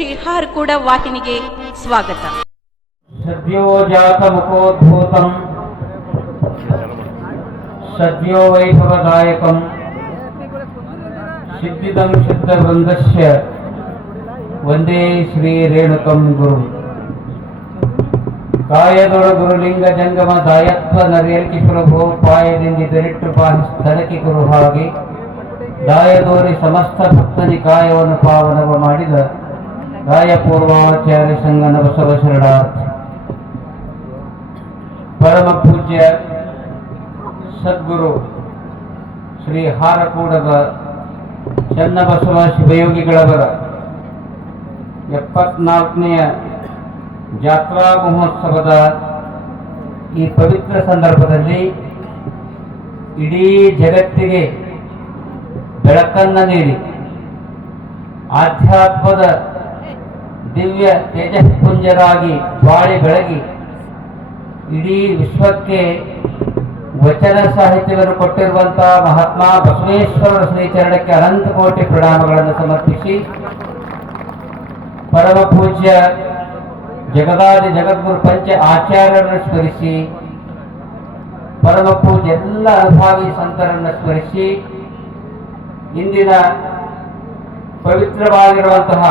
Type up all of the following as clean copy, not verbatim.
ಶ್ರೀ ಹಾರಕೂಡ ವಾಹಿನಿಗೆ ಸ್ವಾಗತ. ಸದ್ಯೋ ಜಾತ ಮುಖೋದ್ಭೂತಂ ಸದ್ಯೋ ವೈಭವದಾಯಕಂ ಸಿದ್ಧಿದಂ ಸಿದ್ಧವೃಂದಸ್ಯ ವಂದೇ ಶ್ರೀ ರೇಣುಕಂ ಗುರು. ಕಾಯದೊಳ ಗುರುಲಿಂಗ ಜಂಗಮ ದಾಯತ್ವ ನರಿಯಲ್ಕಿ ಸುಲಭೋ ಪಾಯದಿಂದಿದರಿಟ್ಟು ಪಾಹಿ ಸ್ಥಳಕ್ಕೆ ಗುರು ಹಾಗೆ ದಾಯದೋರಿ ಸಮಸ್ತ ಭಕ್ತನಿ ಕಾಯವನ್ನು ಪಾವನವ ಮಾಡಿದ ಗಾಯ ಪೂರ್ವಾಚಾರ್ಯ ಸಂಗನ ಬಸವ ಶರಣಾರ್ಥ. ಪರಮ ಪೂಜ್ಯ ಸದ್ಗುರು ಶ್ರೀ ಹಾರಕೂಡದ ಚನ್ನಬಸವ ಶಿವಯೋಗಿಗಳವರ 74ನೇ ಜಾತ್ರಾ ಮಹೋತ್ಸವದ ಈ ಪವಿತ್ರ ಸಂದರ್ಭದಲ್ಲಿ ಇಡೀ ಜಗತ್ತಿಗೆ ಬೆಳಕನ್ನು ನೀಡಿ ಆಧ್ಯಾತ್ಮದ ದಿವ್ಯ ತೇಜಃಪುಂಜರಾಗಿ ಬಾಳಿ ಬೆಳಗಿ ಇಡೀ ವಿಶ್ವಕ್ಕೆ ವಚನ ಸಾಹಿತ್ಯವನ್ನು ಕೊಟ್ಟಿರುವಂತಹ ಮಹಾತ್ಮ ಬಸವೇಶ್ವರರ ಶ್ರೀಚರಣಕ್ಕೆ ಅನಂತ ಕೋಟಿ ಪ್ರಣಾಮಗಳನ್ನು ಸಮರ್ಪಿಸಿ, ಪರಮ ಪೂಜ್ಯ ಜಗದಾದಿ ಜಗದ್ಗುರು ಪಂಚ ಆಚಾರ್ಯರನ್ನು ಸ್ಮರಿಸಿ, ಪರಮ ಪೂಜ್ಯ ಎಲ್ಲ ಅನುಭಾವಿ ಸಂತರನ್ನು ಸ್ಮರಿಸಿ, ಇಂದಿನ ಪವಿತ್ರವಾಗಿರುವಂತಹ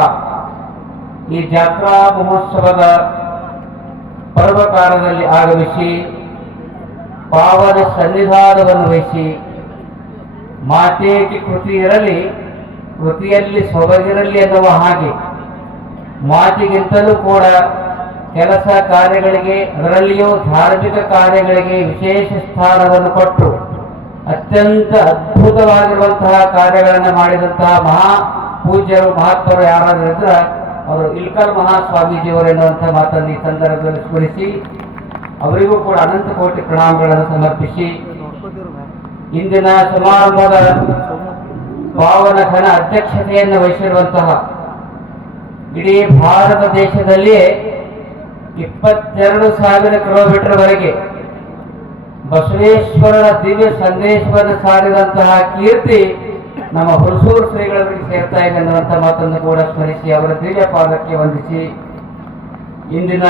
ಈ ಜಾತ್ರಾ ಮಹೋತ್ಸವದ ಪರ್ವಕಾಲದಲ್ಲಿ ಆಗಮಿಸಿ ಪಾವನ ಸನ್ನಿಧಾನವನ್ನು ವಹಿಸಿ, ಮಾತೇಟಿ ಕೃತಿ ಇರಲಿ ಕೃತಿಯಲ್ಲಿ ಸೊಬಗಿರಲಿ ಎನ್ನುವ ಹಾಗೆ ಮಾತಿಗಿಂತಲೂ ಕೂಡ ಕೆಲಸ ಕಾರ್ಯಗಳಿಗೆ, ಅದರಲ್ಲಿಯೂ ಧಾರ್ಮಿಕ ಕಾರ್ಯಗಳಿಗೆ ವಿಶೇಷ ಸ್ಥಾನವನ್ನು ಕೊಟ್ಟು ಅತ್ಯಂತ ಅದ್ಭುತವಾಗಿರುವಂತಹ ಕಾರ್ಯಗಳನ್ನು ಮಾಡಿದಂತಹ ಮಹಾ ಪೂಜ್ಯರು ಮಹಾತ್ಮರು ಯಾರಾದರೂ ಇದ್ರೆ ಅವರು ಇಲ್ಕಲ್ ಮಹಾಸ್ವಾಮೀಜಿಯವರು ಎನ್ನುವಂತಹ ಮಾತನ್ನು ಈ ಸಂದರ್ಭದಲ್ಲಿ ಸ್ಮರಿಸಿ, ಅವರಿಗೂ ಕೂಡ ಅನಂತ ಕೋಟಿ ಪ್ರಣಾಮಗಳನ್ನು ಸಮರ್ಪಿಸಿ, ಇಂದಿನ ಸಮಾರಂಭದ ಪಾವನ ಘನ ಅಧ್ಯಕ್ಷತೆಯನ್ನು ವಹಿಸಿರುವಂತಹ ಇಡೀ ಭಾರತ ದೇಶದಲ್ಲಿಯೇ 22,000 ಕಿಲೋಮೀಟರ್ವರೆಗೆ ಬಸವೇಶ್ವರರ ದಿವ್ಯ ಸಂದೇಶವನ್ನು ಸಾರಿದಂತಹ ಕೀರ್ತಿ ನಮ್ಮ ಹುಣಸೂರು ಶ್ರೀಗಳಿಗೆ ಸೇರ್ತಾ ಇದೆ ಅನ್ನುವಂಥ ಮಾತನ್ನು ಕೂಡ ಸ್ಮರಿಸಿ, ಅವರ ದಿವ್ಯ ಪಾದಕ್ಕೆ ವಂದಿಸಿ, ಇಂದಿನ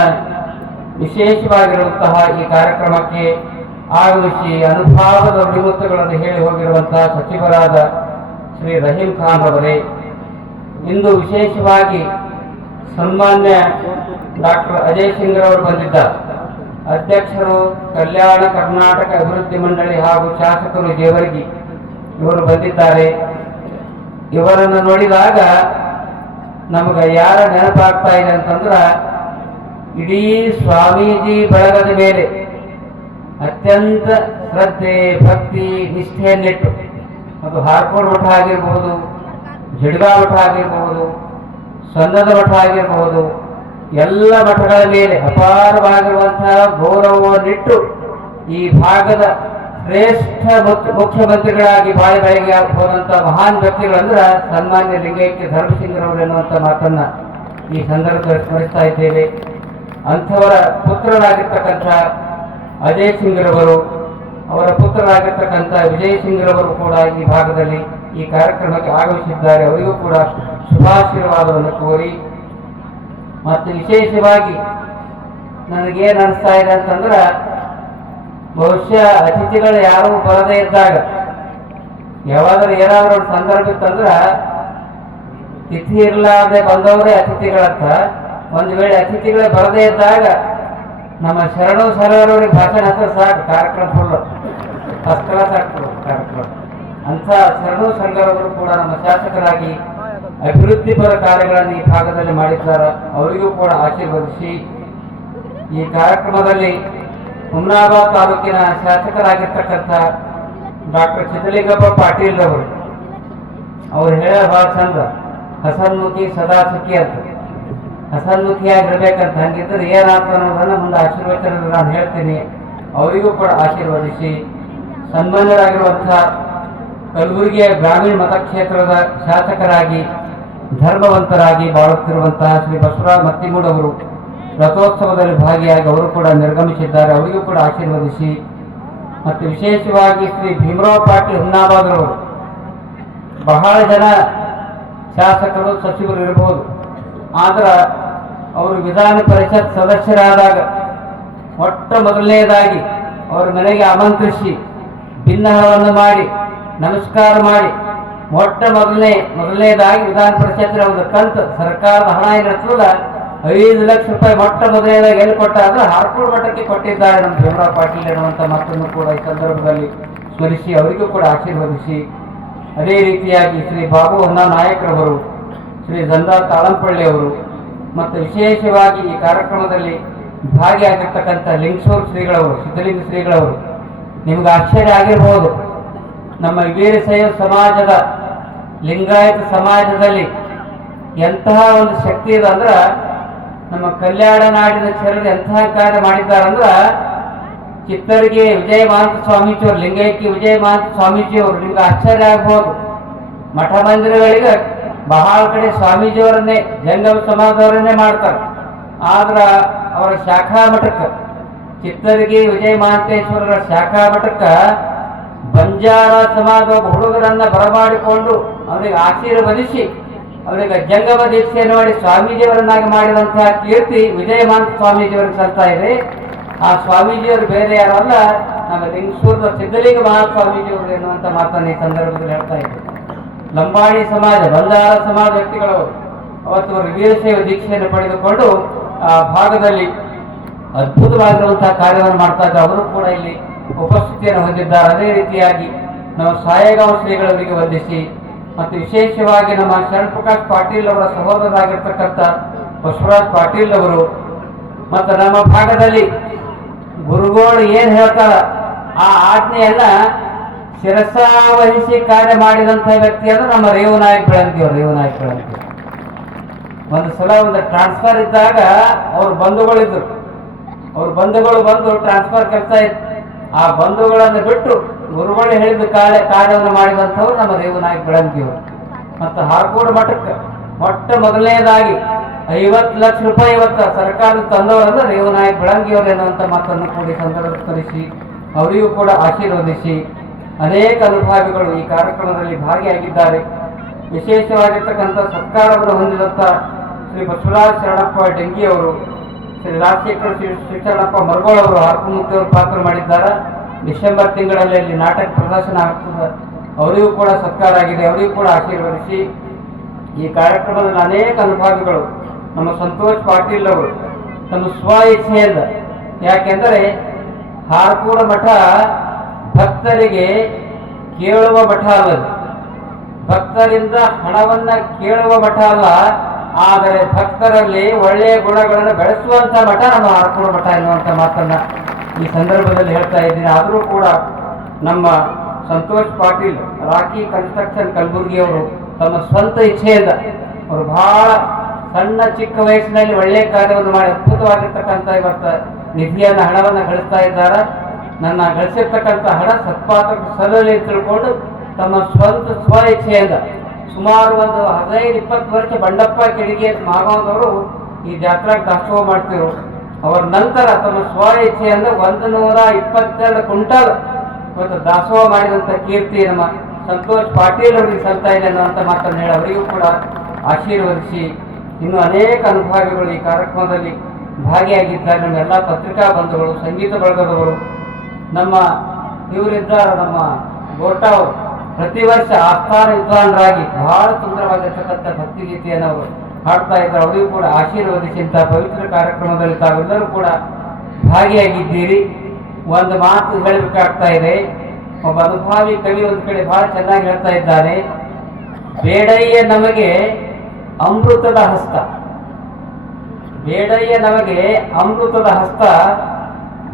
ವಿಶೇಷವಾಗಿರುವಂತಹ ಈ ಕಾರ್ಯಕ್ರಮಕ್ಕೆ ಆಗಮಿಸಿ ಅನುಭಾವದ ನುಡಿಮುತ್ತುಗಳನ್ನು ಹೇಳಿ ಹೋಗಿರುವಂತಹ ಸಚಿವರಾದ ಶ್ರೀ ರಹೀಂ ಖಾನ್ ಅವರೇ, ಇಂದು ವಿಶೇಷವಾಗಿ ಸನ್ಮಾನ್ಯ ಡಾಕ್ಟರ್ ಅಜಯ್ ಸಿಂಗ್ರವರು ಬಂದಿದ್ದಾರೆ. ಅಧ್ಯಕ್ಷರು ಕಲ್ಯಾಣ ಕರ್ನಾಟಕ ಅಭಿವೃದ್ಧಿ ಮಂಡಳಿ ಹಾಗೂ ಶಾಸಕರು ಜೇವರ್ಗಿ ಇವರು ಬಂದಿದ್ದಾರೆ. ಇವರನ್ನು ನೋಡಿದಾಗ ನಮಗೆ ಯಾರ ನೆನಪಾಗ್ತಾ ಇದೆ ಅಂತಂದ್ರೆ, ಇಡೀ ಸ್ವಾಮೀಜಿ ಬಳಗದ ಮೇಲೆ ಅತ್ಯಂತ ಶ್ರದ್ಧೆ ಭಕ್ತಿ ನಿಷ್ಠೆಯನ್ನಿಟ್ಟು, ಅದು ಹಾರ್ಕೋಡ್ ಮಠ ಆಗಿರಬಹುದು, ಜಡ್ಗಾ ಮಠ ಆಗಿರಬಹುದು, ಸನ್ನದ ಮಠ ಆಗಿರಬಹುದು, ಎಲ್ಲ ಮಠಗಳ ಮೇಲೆ ಅಪಾರವಾಗಿರುವಂತಹ ಗೌರವವನ್ನಿಟ್ಟು ಈ ಭಾಗದ ಶ್ರೇಷ್ಠ ಮುಖ್ಯಮಂತ್ರಿಗಳಾಗಿ ಬಾಳಿ ಬೆಳಗ್ಗೆ ಹೋದಂತಹ ಮಹಾನ್ ವ್ಯಕ್ತಿಗಳಂದ್ರೆ ಸನ್ಮಾನ್ಯ ಲಿಂಗೈಕ್ಯ ಧರ್ಮಸಿಂಗ್ರವರು ಎನ್ನುವಂಥ ಮಾತನ್ನ ಈ ಸಂದರ್ಭದಲ್ಲಿ ಸ್ಮರಿಸ್ತಾ ಇದ್ದೇವೆ. ಅಂಥವರ ಪುತ್ರರಾಗಿರ್ತಕ್ಕಂಥ ಅಜಯ್ ಸಿಂಗ್ರವರು, ಅವರ ಪುತ್ರರಾಗಿರ್ತಕ್ಕಂಥ ವಿಜಯ್ ಸಿಂಗ್ರವರು ಕೂಡ ಈ ಭಾಗದಲ್ಲಿ ಈ ಕಾರ್ಯಕ್ರಮಕ್ಕೆ ಆಗಮಿಸಿದ್ದಾರೆ. ಅವರಿಗೂ ಕೂಡ ಶುಭಾಶೀರ್ವಾದವನ್ನು ಕೋರಿ, ಮತ್ತು ವಿಶೇಷವಾಗಿ ನನಗೇನು ಅನಿಸ್ತಾ ಇದೆ ಅಂತಂದ್ರೆ, ಬಹುಶಃ ಅತಿಥಿಗಳು ಯಾರೂ ಬರದೇ ಇದ್ದಾಗ ಯಾವಾದರೂ ಏನಾದರೂ ಒಂದು ಸಂದರ್ಭ ಇತ್ತಂದ್ರೆ ತಿಥಿ ಇರಲಾರದೆ ಬಂದವರೇ ಅತಿಥಿಗಳಂತ, ಒಂದು ವೇಳೆ ಅತಿಥಿಗಳೇ ಬರದೇ ಇದ್ದಾಗ ನಮ್ಮ ಶರಣು ಶರಣರವರಿಗೆ ಭಾಷಣ ಹತ್ರ ಸಾಕು, ಕಾರ್ಯಕ್ರಮ ಫುಲ್ಲು ಫಸ್ಟ್ ಕ್ಲಾಸ್ ಆಗ್ತದೆ ಕಾರ್ಯಕ್ರಮ. ಅಂಥ ಶರಣು ಶರಣರವರು ಕೂಡ ನಮ್ಮ ಶಾಸಕರಾಗಿ ಅಭಿವೃದ್ಧಿಪರ ಕಾರ್ಯಗಳನ್ನು ಈ ಭಾಗದಲ್ಲಿ ಮಾಡಿದ್ದಾರೆ. ಅವರಿಗೂ ಕೂಡ ಆಶೀರ್ವದಿಸಿ, ಈ ಕಾರ್ಯಕ್ರಮದಲ್ಲಿ ಹುಮನಾಬಾದ್ ತಾಲೂಕಿನ ಶಾಸಕರಾಗಿರ್ತಕ್ಕಂಥ ಡಾಕ್ಟರ್ ಚಿತ್ರಲಿಂಗಪ್ಪ ಪಾಟೀಲ್ ಅವರು ಹೇಳೋ ಭಾಳ ಚಂದ, ಹಸನ್ಮುಖಿ ಸದಾ ಸುಖಿ ಅಂತ, ಹಸನ್ಮುಖಿಯಾಗಿರ್ಬೇಕಂತ. ಹಂಗಿದ್ರೆ ಏನಾಗ್ತದೆ ಅನ್ನೋದನ್ನು ಮುಂದೆ ಆಶೀರ್ವಚನ ನಾನು ಹೇಳ್ತೀನಿ. ಅವರಿಗೂ ಕೂಡ ಆಶೀರ್ವದಿಸಿ, ಸನ್ಮಾನ್ಯರಾಗಿರುವಂಥ ಕಲಬುರಗಿಯ ಗ್ರಾಮೀಣ ಮತಕ್ಷೇತ್ರದ ಶಾಸಕರಾಗಿ ಧರ್ಮವಂತರಾಗಿ ಬಾಳುತ್ತಿರುವಂತಹ ಶ್ರೀ ಬಸವರಾಜ ಮತ್ತಿಮೂಡವರು ರಥೋತ್ಸವದಲ್ಲಿ ಭಾಗಿಯಾಗಿ ಅವರು ಕೂಡ ನಿರ್ಗಮಿಸಿದ್ದಾರೆ. ಅವರಿಗೂ ಕೂಡ ಆಶೀರ್ವದಿಸಿ, ಮತ್ತು ವಿಶೇಷವಾಗಿ ಶ್ರೀ ಭೀಮರಾವ್ ಪಾಟೀಲ್ ಹುಮ್ನಾಬಾದ್ರವರು, ಬಹಳ ಜನ ಶಾಸಕರು ಸಚಿವರು ಇರಬಹುದು, ಆದ್ರೆ ಅವರು ವಿಧಾನ ಪರಿಷತ್ ಸದಸ್ಯರಾದಾಗ ಮೊಟ್ಟ ಮೊದಲನೇದಾಗಿ ಅವರ ಮನೆಗೆ ಆಮಂತ್ರಿಸಿ ಭಿನ್ನಹವನ್ನು ಮಾಡಿ ನಮಸ್ಕಾರ ಮಾಡಿ ಮೊದಲನೇದಾಗಿ ವಿಧಾನ ಪರಿಷತ್ತಿನ ಒಂದು ಕಂತು ಸರ್ಕಾರದ ಹಣ ಏನಿರ್ತದ 5 ಲಕ್ಷ ರೂಪಾಯಿ ಮೊಟ್ಟ ಮೊದಲನೇದಾಗಿ ಎಲ್ಲಿ ಕೊಟ್ಟ ಅಂದ್ರೆ ಹಾರ್ಕೂಡ್ ಮಠಕ್ಕೆ ಕೊಟ್ಟಿದ್ದಾರೆ ನಮ್ಮ ಭೀಮರಾವ್ ಪಾಟೀಲ್ ಎನ್ನುವಂಥ ಮಾತನ್ನು ಕೂಡ ಈ ಸಂದರ್ಭದಲ್ಲಿ ಸ್ಮರಿಸಿ ಅವರಿಗೂ ಕೂಡ ಆಶೀರ್ವದಿಸಿ, ಅದೇ ರೀತಿಯಾಗಿ ಶ್ರೀ ಬಾಬು ಹೊನ್ನ ನಾಯಕರವರು, ಶ್ರೀ ಜಂದಾ ತಾಳಂಪಳ್ಳಿಯವರು ಮತ್ತು ವಿಶೇಷವಾಗಿ ಈ ಕಾರ್ಯಕ್ರಮದಲ್ಲಿ ಭಾಗಿಯಾಗಿರ್ತಕ್ಕಂಥ ಲಿಂಗಸೂರು ಶ್ರೀಗಳವರು, ಸಿದ್ಧಲಿಂಗ ಶ್ರೀಗಳವರು. ನಿಮ್ಗೆ ಆಶ್ಚರ್ಯ ಆಗಿರ್ಬೋದು, ನಮ್ಮ ವೀರಶೈವ ಸಮಾಜದ ಲಿಂಗಾಯತ ಸಮಾಜದಲ್ಲಿ ಎಂತಹ ಒಂದು ಶಕ್ತಿ ಇದೆ ಅಂದ್ರೆ, ನಮ್ಮ ಕಲ್ಯಾಣ ನಾಡಿನ ಚರರು ಎಂತಹ ಕಾರ್ಯ ಮಾಡಿದ್ದಾರಂದ್ರೆ, ಚಿತ್ತರಿಗೆ ವಿಜಯ ಮಹಾಂತ ಸ್ವಾಮೀಜಿಯವರು, ಲಿಂಗೈಕ್ಯ ವಿಜಯ ಮಹಾಂತ ಸ್ವಾಮೀಜಿಯವರು, ನಿಮ್ಗೆ ಆಶ್ಚರ್ಯ ಆಗ್ಬೋದು, ಮಠ ಮಂದಿರಗಳಿಗೆ ಬಹಳ ಕಡೆ ಸ್ವಾಮೀಜಿಯವರನ್ನೇ ಜಂಗಮ ಸಮಾಜದವರನ್ನೇ ಮಾಡ್ತಾರೆ. ಆದ್ರೆ ಅವರ ಶಾಖಾ ಮಠಕ್ಕೆ, ಚಿತ್ತರಿಗೆ ವಿಜಯ ಮಹಾಂತೇಶ್ವರರ ಶಾಖಾ ಮಠಕ್ಕೆ ಬಂಜಾರ ಸಮಾಜದ ಹುಡುಗರನ್ನ ಬರಮಾಡಿಕೊಂಡು ಅವರಿಗೆ ಆಶೀರ್ವದಿಸಿ ಅವರಿಗೆ ಜಂಗಮ ದೀಕ್ಷೆಯನ್ನು ಮಾಡಿ ಸ್ವಾಮೀಜಿಯವರನ್ನಾಗಿ ಮಾಡಿದಂತಹ ಕೀರ್ತಿ ವಿಜಯ ಮಹಾಂತ ಸ್ವಾಮೀಜಿಯವರಿಗೆ ಸಲ್ತಾ ಇದೆ. ಆ ಸ್ವಾಮೀಜಿಯವರು ಬೇರೆ ಯಾರಲ್ಲ, ನಮ್ಮ ಲಿಂಗಸೂರದ ಸಿದ್ಧಲಿಂಗ ಮಹಾಸ್ವಾಮೀಜಿಯವರು ಎನ್ನುವಂಥ ಮಾತನ್ನು ಈ ಸಂದರ್ಭದಲ್ಲಿ ಹೇಳ್ತಾ ಇದ್ದಾರೆ. ಲಂಬಾಣಿ ಸಮಾಜ, ಬಂಜಾರ ಸಮಾಜ ವ್ಯಕ್ತಿಗಳು ಅವತ್ತು ಅವರು ವೀರಶೈವ ದೀಕ್ಷೆಯನ್ನು ಪಡೆದುಕೊಂಡು ಆ ಭಾಗದಲ್ಲಿ ಅದ್ಭುತವಾಗಿರುವಂತಹ ಕಾರ್ಯವನ್ನು ಮಾಡ್ತಾ ಇದ್ದಾರೆ. ಅವರು ಕೂಡ ಇಲ್ಲಿ ಉಪಸ್ಥಿತಿಯನ್ನು ಹೊಂದಿದ್ದಾರೆ. ಅದೇ ರೀತಿಯಾಗಿ ನಾವು ಸಾಯಗಾಂವ್ ಶ್ರೀಗಳವರಿಗೆ ವಂದಿಸಿ ಮತ್ತು ವಿಶೇಷವಾಗಿ ನಮ್ಮ ಶರಣ್ ಪ್ರಕಾಶ್ ಪಾಟೀಲ್ ಅವರ ಸಹೋದರರಾಗಿರ್ತಕ್ಕಂಥ ಬಸವರಾಜ್ ಪಾಟೀಲ್ ಅವರು ಮತ್ತು ನಮ್ಮ ಭಾಗದಲ್ಲಿ ಗುರುಗಳು ಏನು ಹೇಳ್ತಾರ ಆ ಆಜ್ಞೆಯನ್ನ ಶಿರಸಾವಹಿಸಿ ಕಾರ್ಯ ಮಾಡಿದಂಥ ವ್ಯಕ್ತಿ ಅಂದ್ರೆ ನಮ್ಮ ರೇವನಾಯಕ್ ಬೆಳಂಗಿ ಅವರು. ರೇವನಾಯಕ್ ಬೆಳಂಗಿ ಒಂದು ಸಲ ಒಂದು ಟ್ರಾನ್ಸ್ಫರ್ ಇದ್ದಾಗ ಅವ್ರ ಬಂಧುಗಳಿದ್ರು, ಅವ್ರ ಬಂಧುಗಳು ಬಂದು ಟ್ರಾನ್ಸ್ಫರ್ ಕೆಲಸ ಇತ್ತು. ಆ ಬಂಧುಗಳನ್ನು ಬಿಟ್ಟು ಗುರುಗಳು ಹೇಳಿದ ಕಾರ್ಯವನ್ನು ಮಾಡಿದಂಥವ್ರು ನಮ್ಮ ರೇವನಾಯಕ್ ಬೆಳಂಗಿಯವರು. ಮತ್ತು ಹಾರ್ಕೋಡ್ ಮಠಕ್ಕೆ ಮೊಟ್ಟ ಮೊದಲನೇದಾಗಿ 50 ಲಕ್ಷ ರೂಪಾಯಿ ಇವತ್ತು ಸರ್ಕಾರದ ತಂದವರನ್ನು ರೇವನಾಯಕ್ ಬೆಳಂಗಿಯವರು ಎನ್ನುವಂಥ ಮಾತನ್ನು ಕೂಡಿ ಸಂದರ್ಭದಲ್ಲಿ ಅವರಿಗೂ ಕೂಡ ಆಶೀರ್ವದಿಸಿ, ಅನೇಕ ಅನುಭಾವಿಗಳು ಈ ಕಾರ್ಯಕ್ರಮದಲ್ಲಿ ಭಾಗಿಯಾಗಿದ್ದಾರೆ. ವಿಶೇಷವಾಗಿರ್ತಕ್ಕಂಥ ಸತ್ಕಾರವನ್ನು ಹೊಂದಿದಂಥ ಶ್ರೀ ಬಸವರಾಜ ಶರಣಪ್ಪ ಡೆಂಗಿಯವರು, ಶ್ರೀ ರಾಜಶೇಖರ ಶಿಕ್ಷಣಪ್ಪ ಮರಗೋಳವರು ಹಾರ್ಕುಮುಕ್ತಿಯವರು ಪಾತ್ರ ಮಾಡಿದ್ದಾರೆ. ಡಿಸೆಂಬರ್ ತಿಂಗಳಲ್ಲಿ ಅಲ್ಲಿ ನಾಟಕ ಪ್ರದರ್ಶನ ಆಗ್ತದೆ, ಅವರಿಗೂ ಕೂಡ ಸತ್ಕಾರ ಆಗಿದೆ, ಅವರಿಗೂ ಕೂಡ ಆಶೀರ್ವದಿಸಿ ಈ ಕಾರ್ಯಕ್ರಮದಲ್ಲಿ ಅನೇಕ ಅನುಭಾವಿಗಳು ನಮ್ಮ ಸಂತೋಷ್ ಪಾಟೀಲ್ ಅವರು ತಮ್ಮ ಸ್ವ ಇಚ್ಛೆಯಿಂದ, ಯಾಕೆಂದರೆ ಹಾರ್ಕೂಡ ಮಠ ಭಕ್ತರಿಗೆ ಕೇಳುವ ಮಠ ಅಲ್ಲದು, ಭಕ್ತರಿಂದ ಹಣವನ್ನ ಕೇಳುವ ಮಠ ಅಲ್ಲ, ಆದರೆ ಭಕ್ತರಲ್ಲಿ ಒಳ್ಳೆಯ ಗುಣಗಳನ್ನು ಬೆಳೆಸುವಂಥ ಮಠ ನಮ್ಮ ಹಾರ್ಕೂಡ ಮಠ ಎನ್ನುವಂಥ ಮಾತನ್ನ ಈ ಸಂದರ್ಭದಲ್ಲಿ ಹೇಳ್ತಾ ಇದ್ದೀನಿ. ಆದರೂ ಕೂಡ ನಮ್ಮ ಸಂತೋಷ್ ಪಾಟೀಲ್ ರಾಕಿ ಕನ್ಸ್ಟ್ರಕ್ಷನ್ ಕಲಬುರಗಿಯವರು ತಮ್ಮ ಸ್ವಂತ ಇಚ್ಛೆಯಿಂದ ಅವರು ಬಹಳ ಸಣ್ಣ ಚಿಕ್ಕ ವಯಸ್ಸಿನಲ್ಲಿ ಒಳ್ಳೆಯ ಕಾರ್ಯವನ್ನು ಮಾಡಿ ಅದ್ಭುತವಾಗಿರ್ತಕ್ಕಂಥ ಇವತ್ತು ನಿಧಿಯನ್ನು ಹಣವನ್ನು ಗಳಿಸ್ತಾ ಇದ್ದಾರೆ. ನನ್ನ ಗಳಿಸಿರ್ತಕ್ಕಂಥ ಹಣ ಸತ್ಪಾತ್ರಕ್ಕೆ ಸಲ್ಲಲಿ ತಿಳ್ಕೊಂಡು ತಮ್ಮ ಸ್ವಂತ ಸ್ವ ಇಚ್ಛೆಯಿಂದ ಸುಮಾರು ಒಂದು 15-20 ವರ್ಷ ಬಂಡಪ್ಪ ಕಿಡಿಗೆ ಮಾಗಾವದವರು ಈ ಜಾತ್ರಾಕ್ಕೆ ದಾಸೋಹ ಮಾಡ್ತಿರು. ಅವರ ನಂತರ ತಮ್ಮ ಸ್ವ ಇಚ್ಛೆಯಿಂದ 122 ಕ್ವಿಂಟಲ್ ಇವತ್ತು ದಾಸೋಹ ಮಾಡಿದಂಥ ಕೀರ್ತಿ ನಮ್ಮ ಸಂತೋಷ್ ಪಾಟೀಲ್ ಅವರಿಗೆ ಸಲ್ತಾ ಇದೆ ಅನ್ನುವಂಥ ಮಾತನ್ನು ಹೇಳಿ ಅವರಿಗೂ ಕೂಡ ಆಶೀರ್ವದಿಸಿ, ಇನ್ನು ಅನೇಕ ಅನುಭಾವಿಗಳು ಈ ಕಾರ್ಯಕ್ರಮದಲ್ಲಿ ಭಾಗಿಯಾಗಿದ್ದಾರೆ. ನಮ್ಮೆಲ್ಲ ಪತ್ರಿಕಾ ಬಂಧುಗಳು, ಸಂಗೀತ ಬಳಗದವರು, ನಮ್ಮ ಇವರಿದ್ದಾರೆ ನಮ್ಮ ಗೋಟಾ ಅವರು ಪ್ರತಿ ವರ್ಷ ಆಸ್ಥಾನ ವಿದ್ವಾನರಾಗಿ ಬಹಳ ಸುಂದರವಾಗಿರ್ತಕ್ಕಂಥ ಭಕ್ತಿಗೀತೆಯನ್ನು ಅವರು ಹಾಡ್ತಾ ಇದ್ದಾರೆ. ಅವರಿಗೂ ಕೂಡ ಆಶೀರ್ವದಿಸಿ ಇಂಥ ಪವಿತ್ರ ಕಾರ್ಯಕ್ರಮದಲ್ಲಿ ತಾವೆಲ್ಲರೂ ಕೂಡ ಭಾಗಿಯಾಗಿದ್ದೀರಿ. ಒಂದು ಮಾತು ಹೇಳಬೇಕಾಗ್ತಾ ಇದೆ. ಒಬ್ಬ ಅನುಭಾವಿ ಕವಿ ಒಂದು ಕಡೆ ಬಹಳ ಚೆನ್ನಾಗಿ ಹೇಳ್ತಾ ಇದ್ದಾನೆ, ಬೇಡಯ್ಯ ನಮಗೆ ಅಮೃತದ ಹಸ್ತ, ಬೇಡಯ್ಯ ನಮಗೆ ಅಮೃತದ ಹಸ್ತ,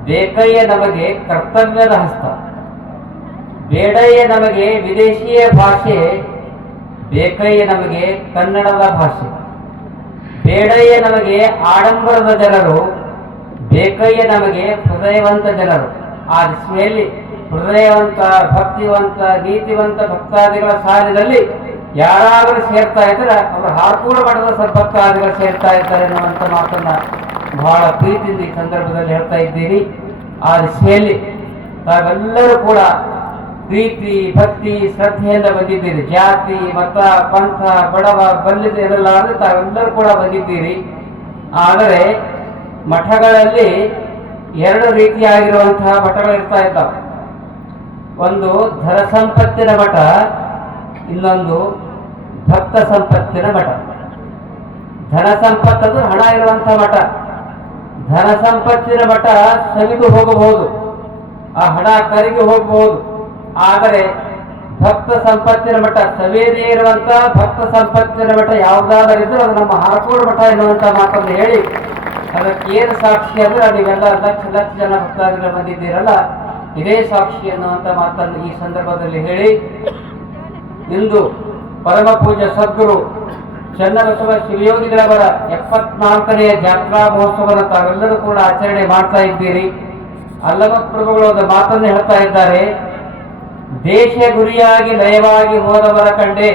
ಬೇಕಯ್ಯ ನಮಗೆ ಕರ್ತವ್ಯದ ಹಸ್ತ, ಬೇಡಯ್ಯ ನಮಗೆ ವಿದೇಶಿಯ ಭಾಷೆ, ಬೇಕಯ್ಯ ನಮಗೆ ಕನ್ನಡದ ಭಾಷೆ, ಬೇಡಯ್ಯ ನಮಗೆ ಆಡಂಬರದ ಜನರು, ಬೇಕಯ್ಯ ನಮಗೆ ಹೃದಯವಂತ ಜನರು. ಆ ದಿಶೆಯಲ್ಲಿ ಹೃದಯವಂತ, ಭಕ್ತಿವಂತ, ನೀತಿವಂತ ಭಕ್ತಾದಿಗಳ ಸಾಲಿನಲ್ಲಿ ಯಾರಾದರೂ ಸೇರ್ತಾ ಇದ್ರೆ ಅವರು ಹಾರ್ಕೂಡ ಮಠದ ಸದ್ಭಕ್ತಾದಿಗಳು ಸೇರ್ತಾ ಇದ್ದಾರೆ ಅನ್ನುವಂಥ ಮಾತನ್ನ ಬಹಳ ಪ್ರೀತಿಯಿಂದ ಈ ಸಂದರ್ಭದಲ್ಲಿ ಹೇಳ್ತಾ ಇದ್ದೀನಿ. ಆ ದಿಶೆಯಲ್ಲಿ ತಾವೆಲ್ಲರೂ ಕೂಡ ಪ್ರೀತಿ ಭಕ್ತಿ ಶ್ರದ್ಧೆಯಿಂದ ಬಂದಿದ್ದೀರಿ. ಜಾತಿ ಮತ ಪಂಥ ಬಡವ ಬಲ್ಲಿದ ಇರಲಾರದೆ ತಾವೆಲ್ಲರೂ ಕೂಡ ಬಂದಿದ್ದೀರಿ. ಆದರೆ ಮಠಗಳಲ್ಲಿ ಎರಡು ರೀತಿಯಾಗಿರುವಂತಹ ಮಠಗಳು ಇರ್ತಾ ಇದ್ದಾವೆ. ಒಂದು ಧನ ಸಂಪತ್ತಿನ ಮಠ, ಇನ್ನೊಂದು ಭಕ್ತ ಸಂಪತ್ತಿನ ಮಠ. ಧನ ಸಂಪತ್ತದು ಹಣ ಇರುವಂತಹ ಮಠ. ಧನ ಸಂಪತ್ತಿನ ಮಠ ಸವಿದು ಹೋಗಬಹುದು, ಆ ಹಣ ಕರಗಿ ಹೋಗಬಹುದು. ಆದರೆ ಭಕ್ತ ಸಂಪತ್ತಿನ ಮಠ, ಸವೇದೇ ಇರುವಂತಹ ಭಕ್ತ ಸಂಪತ್ತಿನ ಮಠ ಯಾವುದಾದರೂ ಇದ್ರೂ ಅದು ನಮ್ಮ ಹಾರ್ಕೋಡ್ ಮಠ ಎನ್ನುವಂತ ಮಾತನ್ನು ಹೇಳಿ, ಅದಕ್ಕೆ ಏನು ಸಾಕ್ಷಿ ಅಂದ್ರೆ ನೀವೆಲ್ಲ ಲಕ್ಷ ಲಕ್ಷ ಜನ ಭಕ್ತಾದಿಗಳು ಬಂದಿದ್ದೀರಲ್ಲ, ಇದೇ ಸಾಕ್ಷಿ ಎನ್ನುವಂತ ಮಾತನ್ನು ಈ ಸಂದರ್ಭದಲ್ಲಿ ಹೇಳಿ, ಇಂದು ಪರಮ ಪೂಜ್ಯ ಸದ್ಗುರು ಚನ್ನಬಸವ ಶಿವಯೋಗಿಗಳವರ 74ನೇ ಜಾತ್ರಾ ಮಹೋತ್ಸವವನ್ನು ತಾವೆಲ್ಲರೂ ಕೂಡ ಆಚರಣೆ ಮಾಡ್ತಾ ಇದ್ದೀರಿ. ಅಲ್ಲಮ ಪ್ರಭುಗಳು ಒಂದು ಮಾತನ್ನು ಹೇಳ್ತಾ ಇದ್ದಾರೆ, ದೇಶ ಗುರಿಯಾಗಿ ಲಯವಾಗಿ ಹೋದವರ ಕಂಡೆ,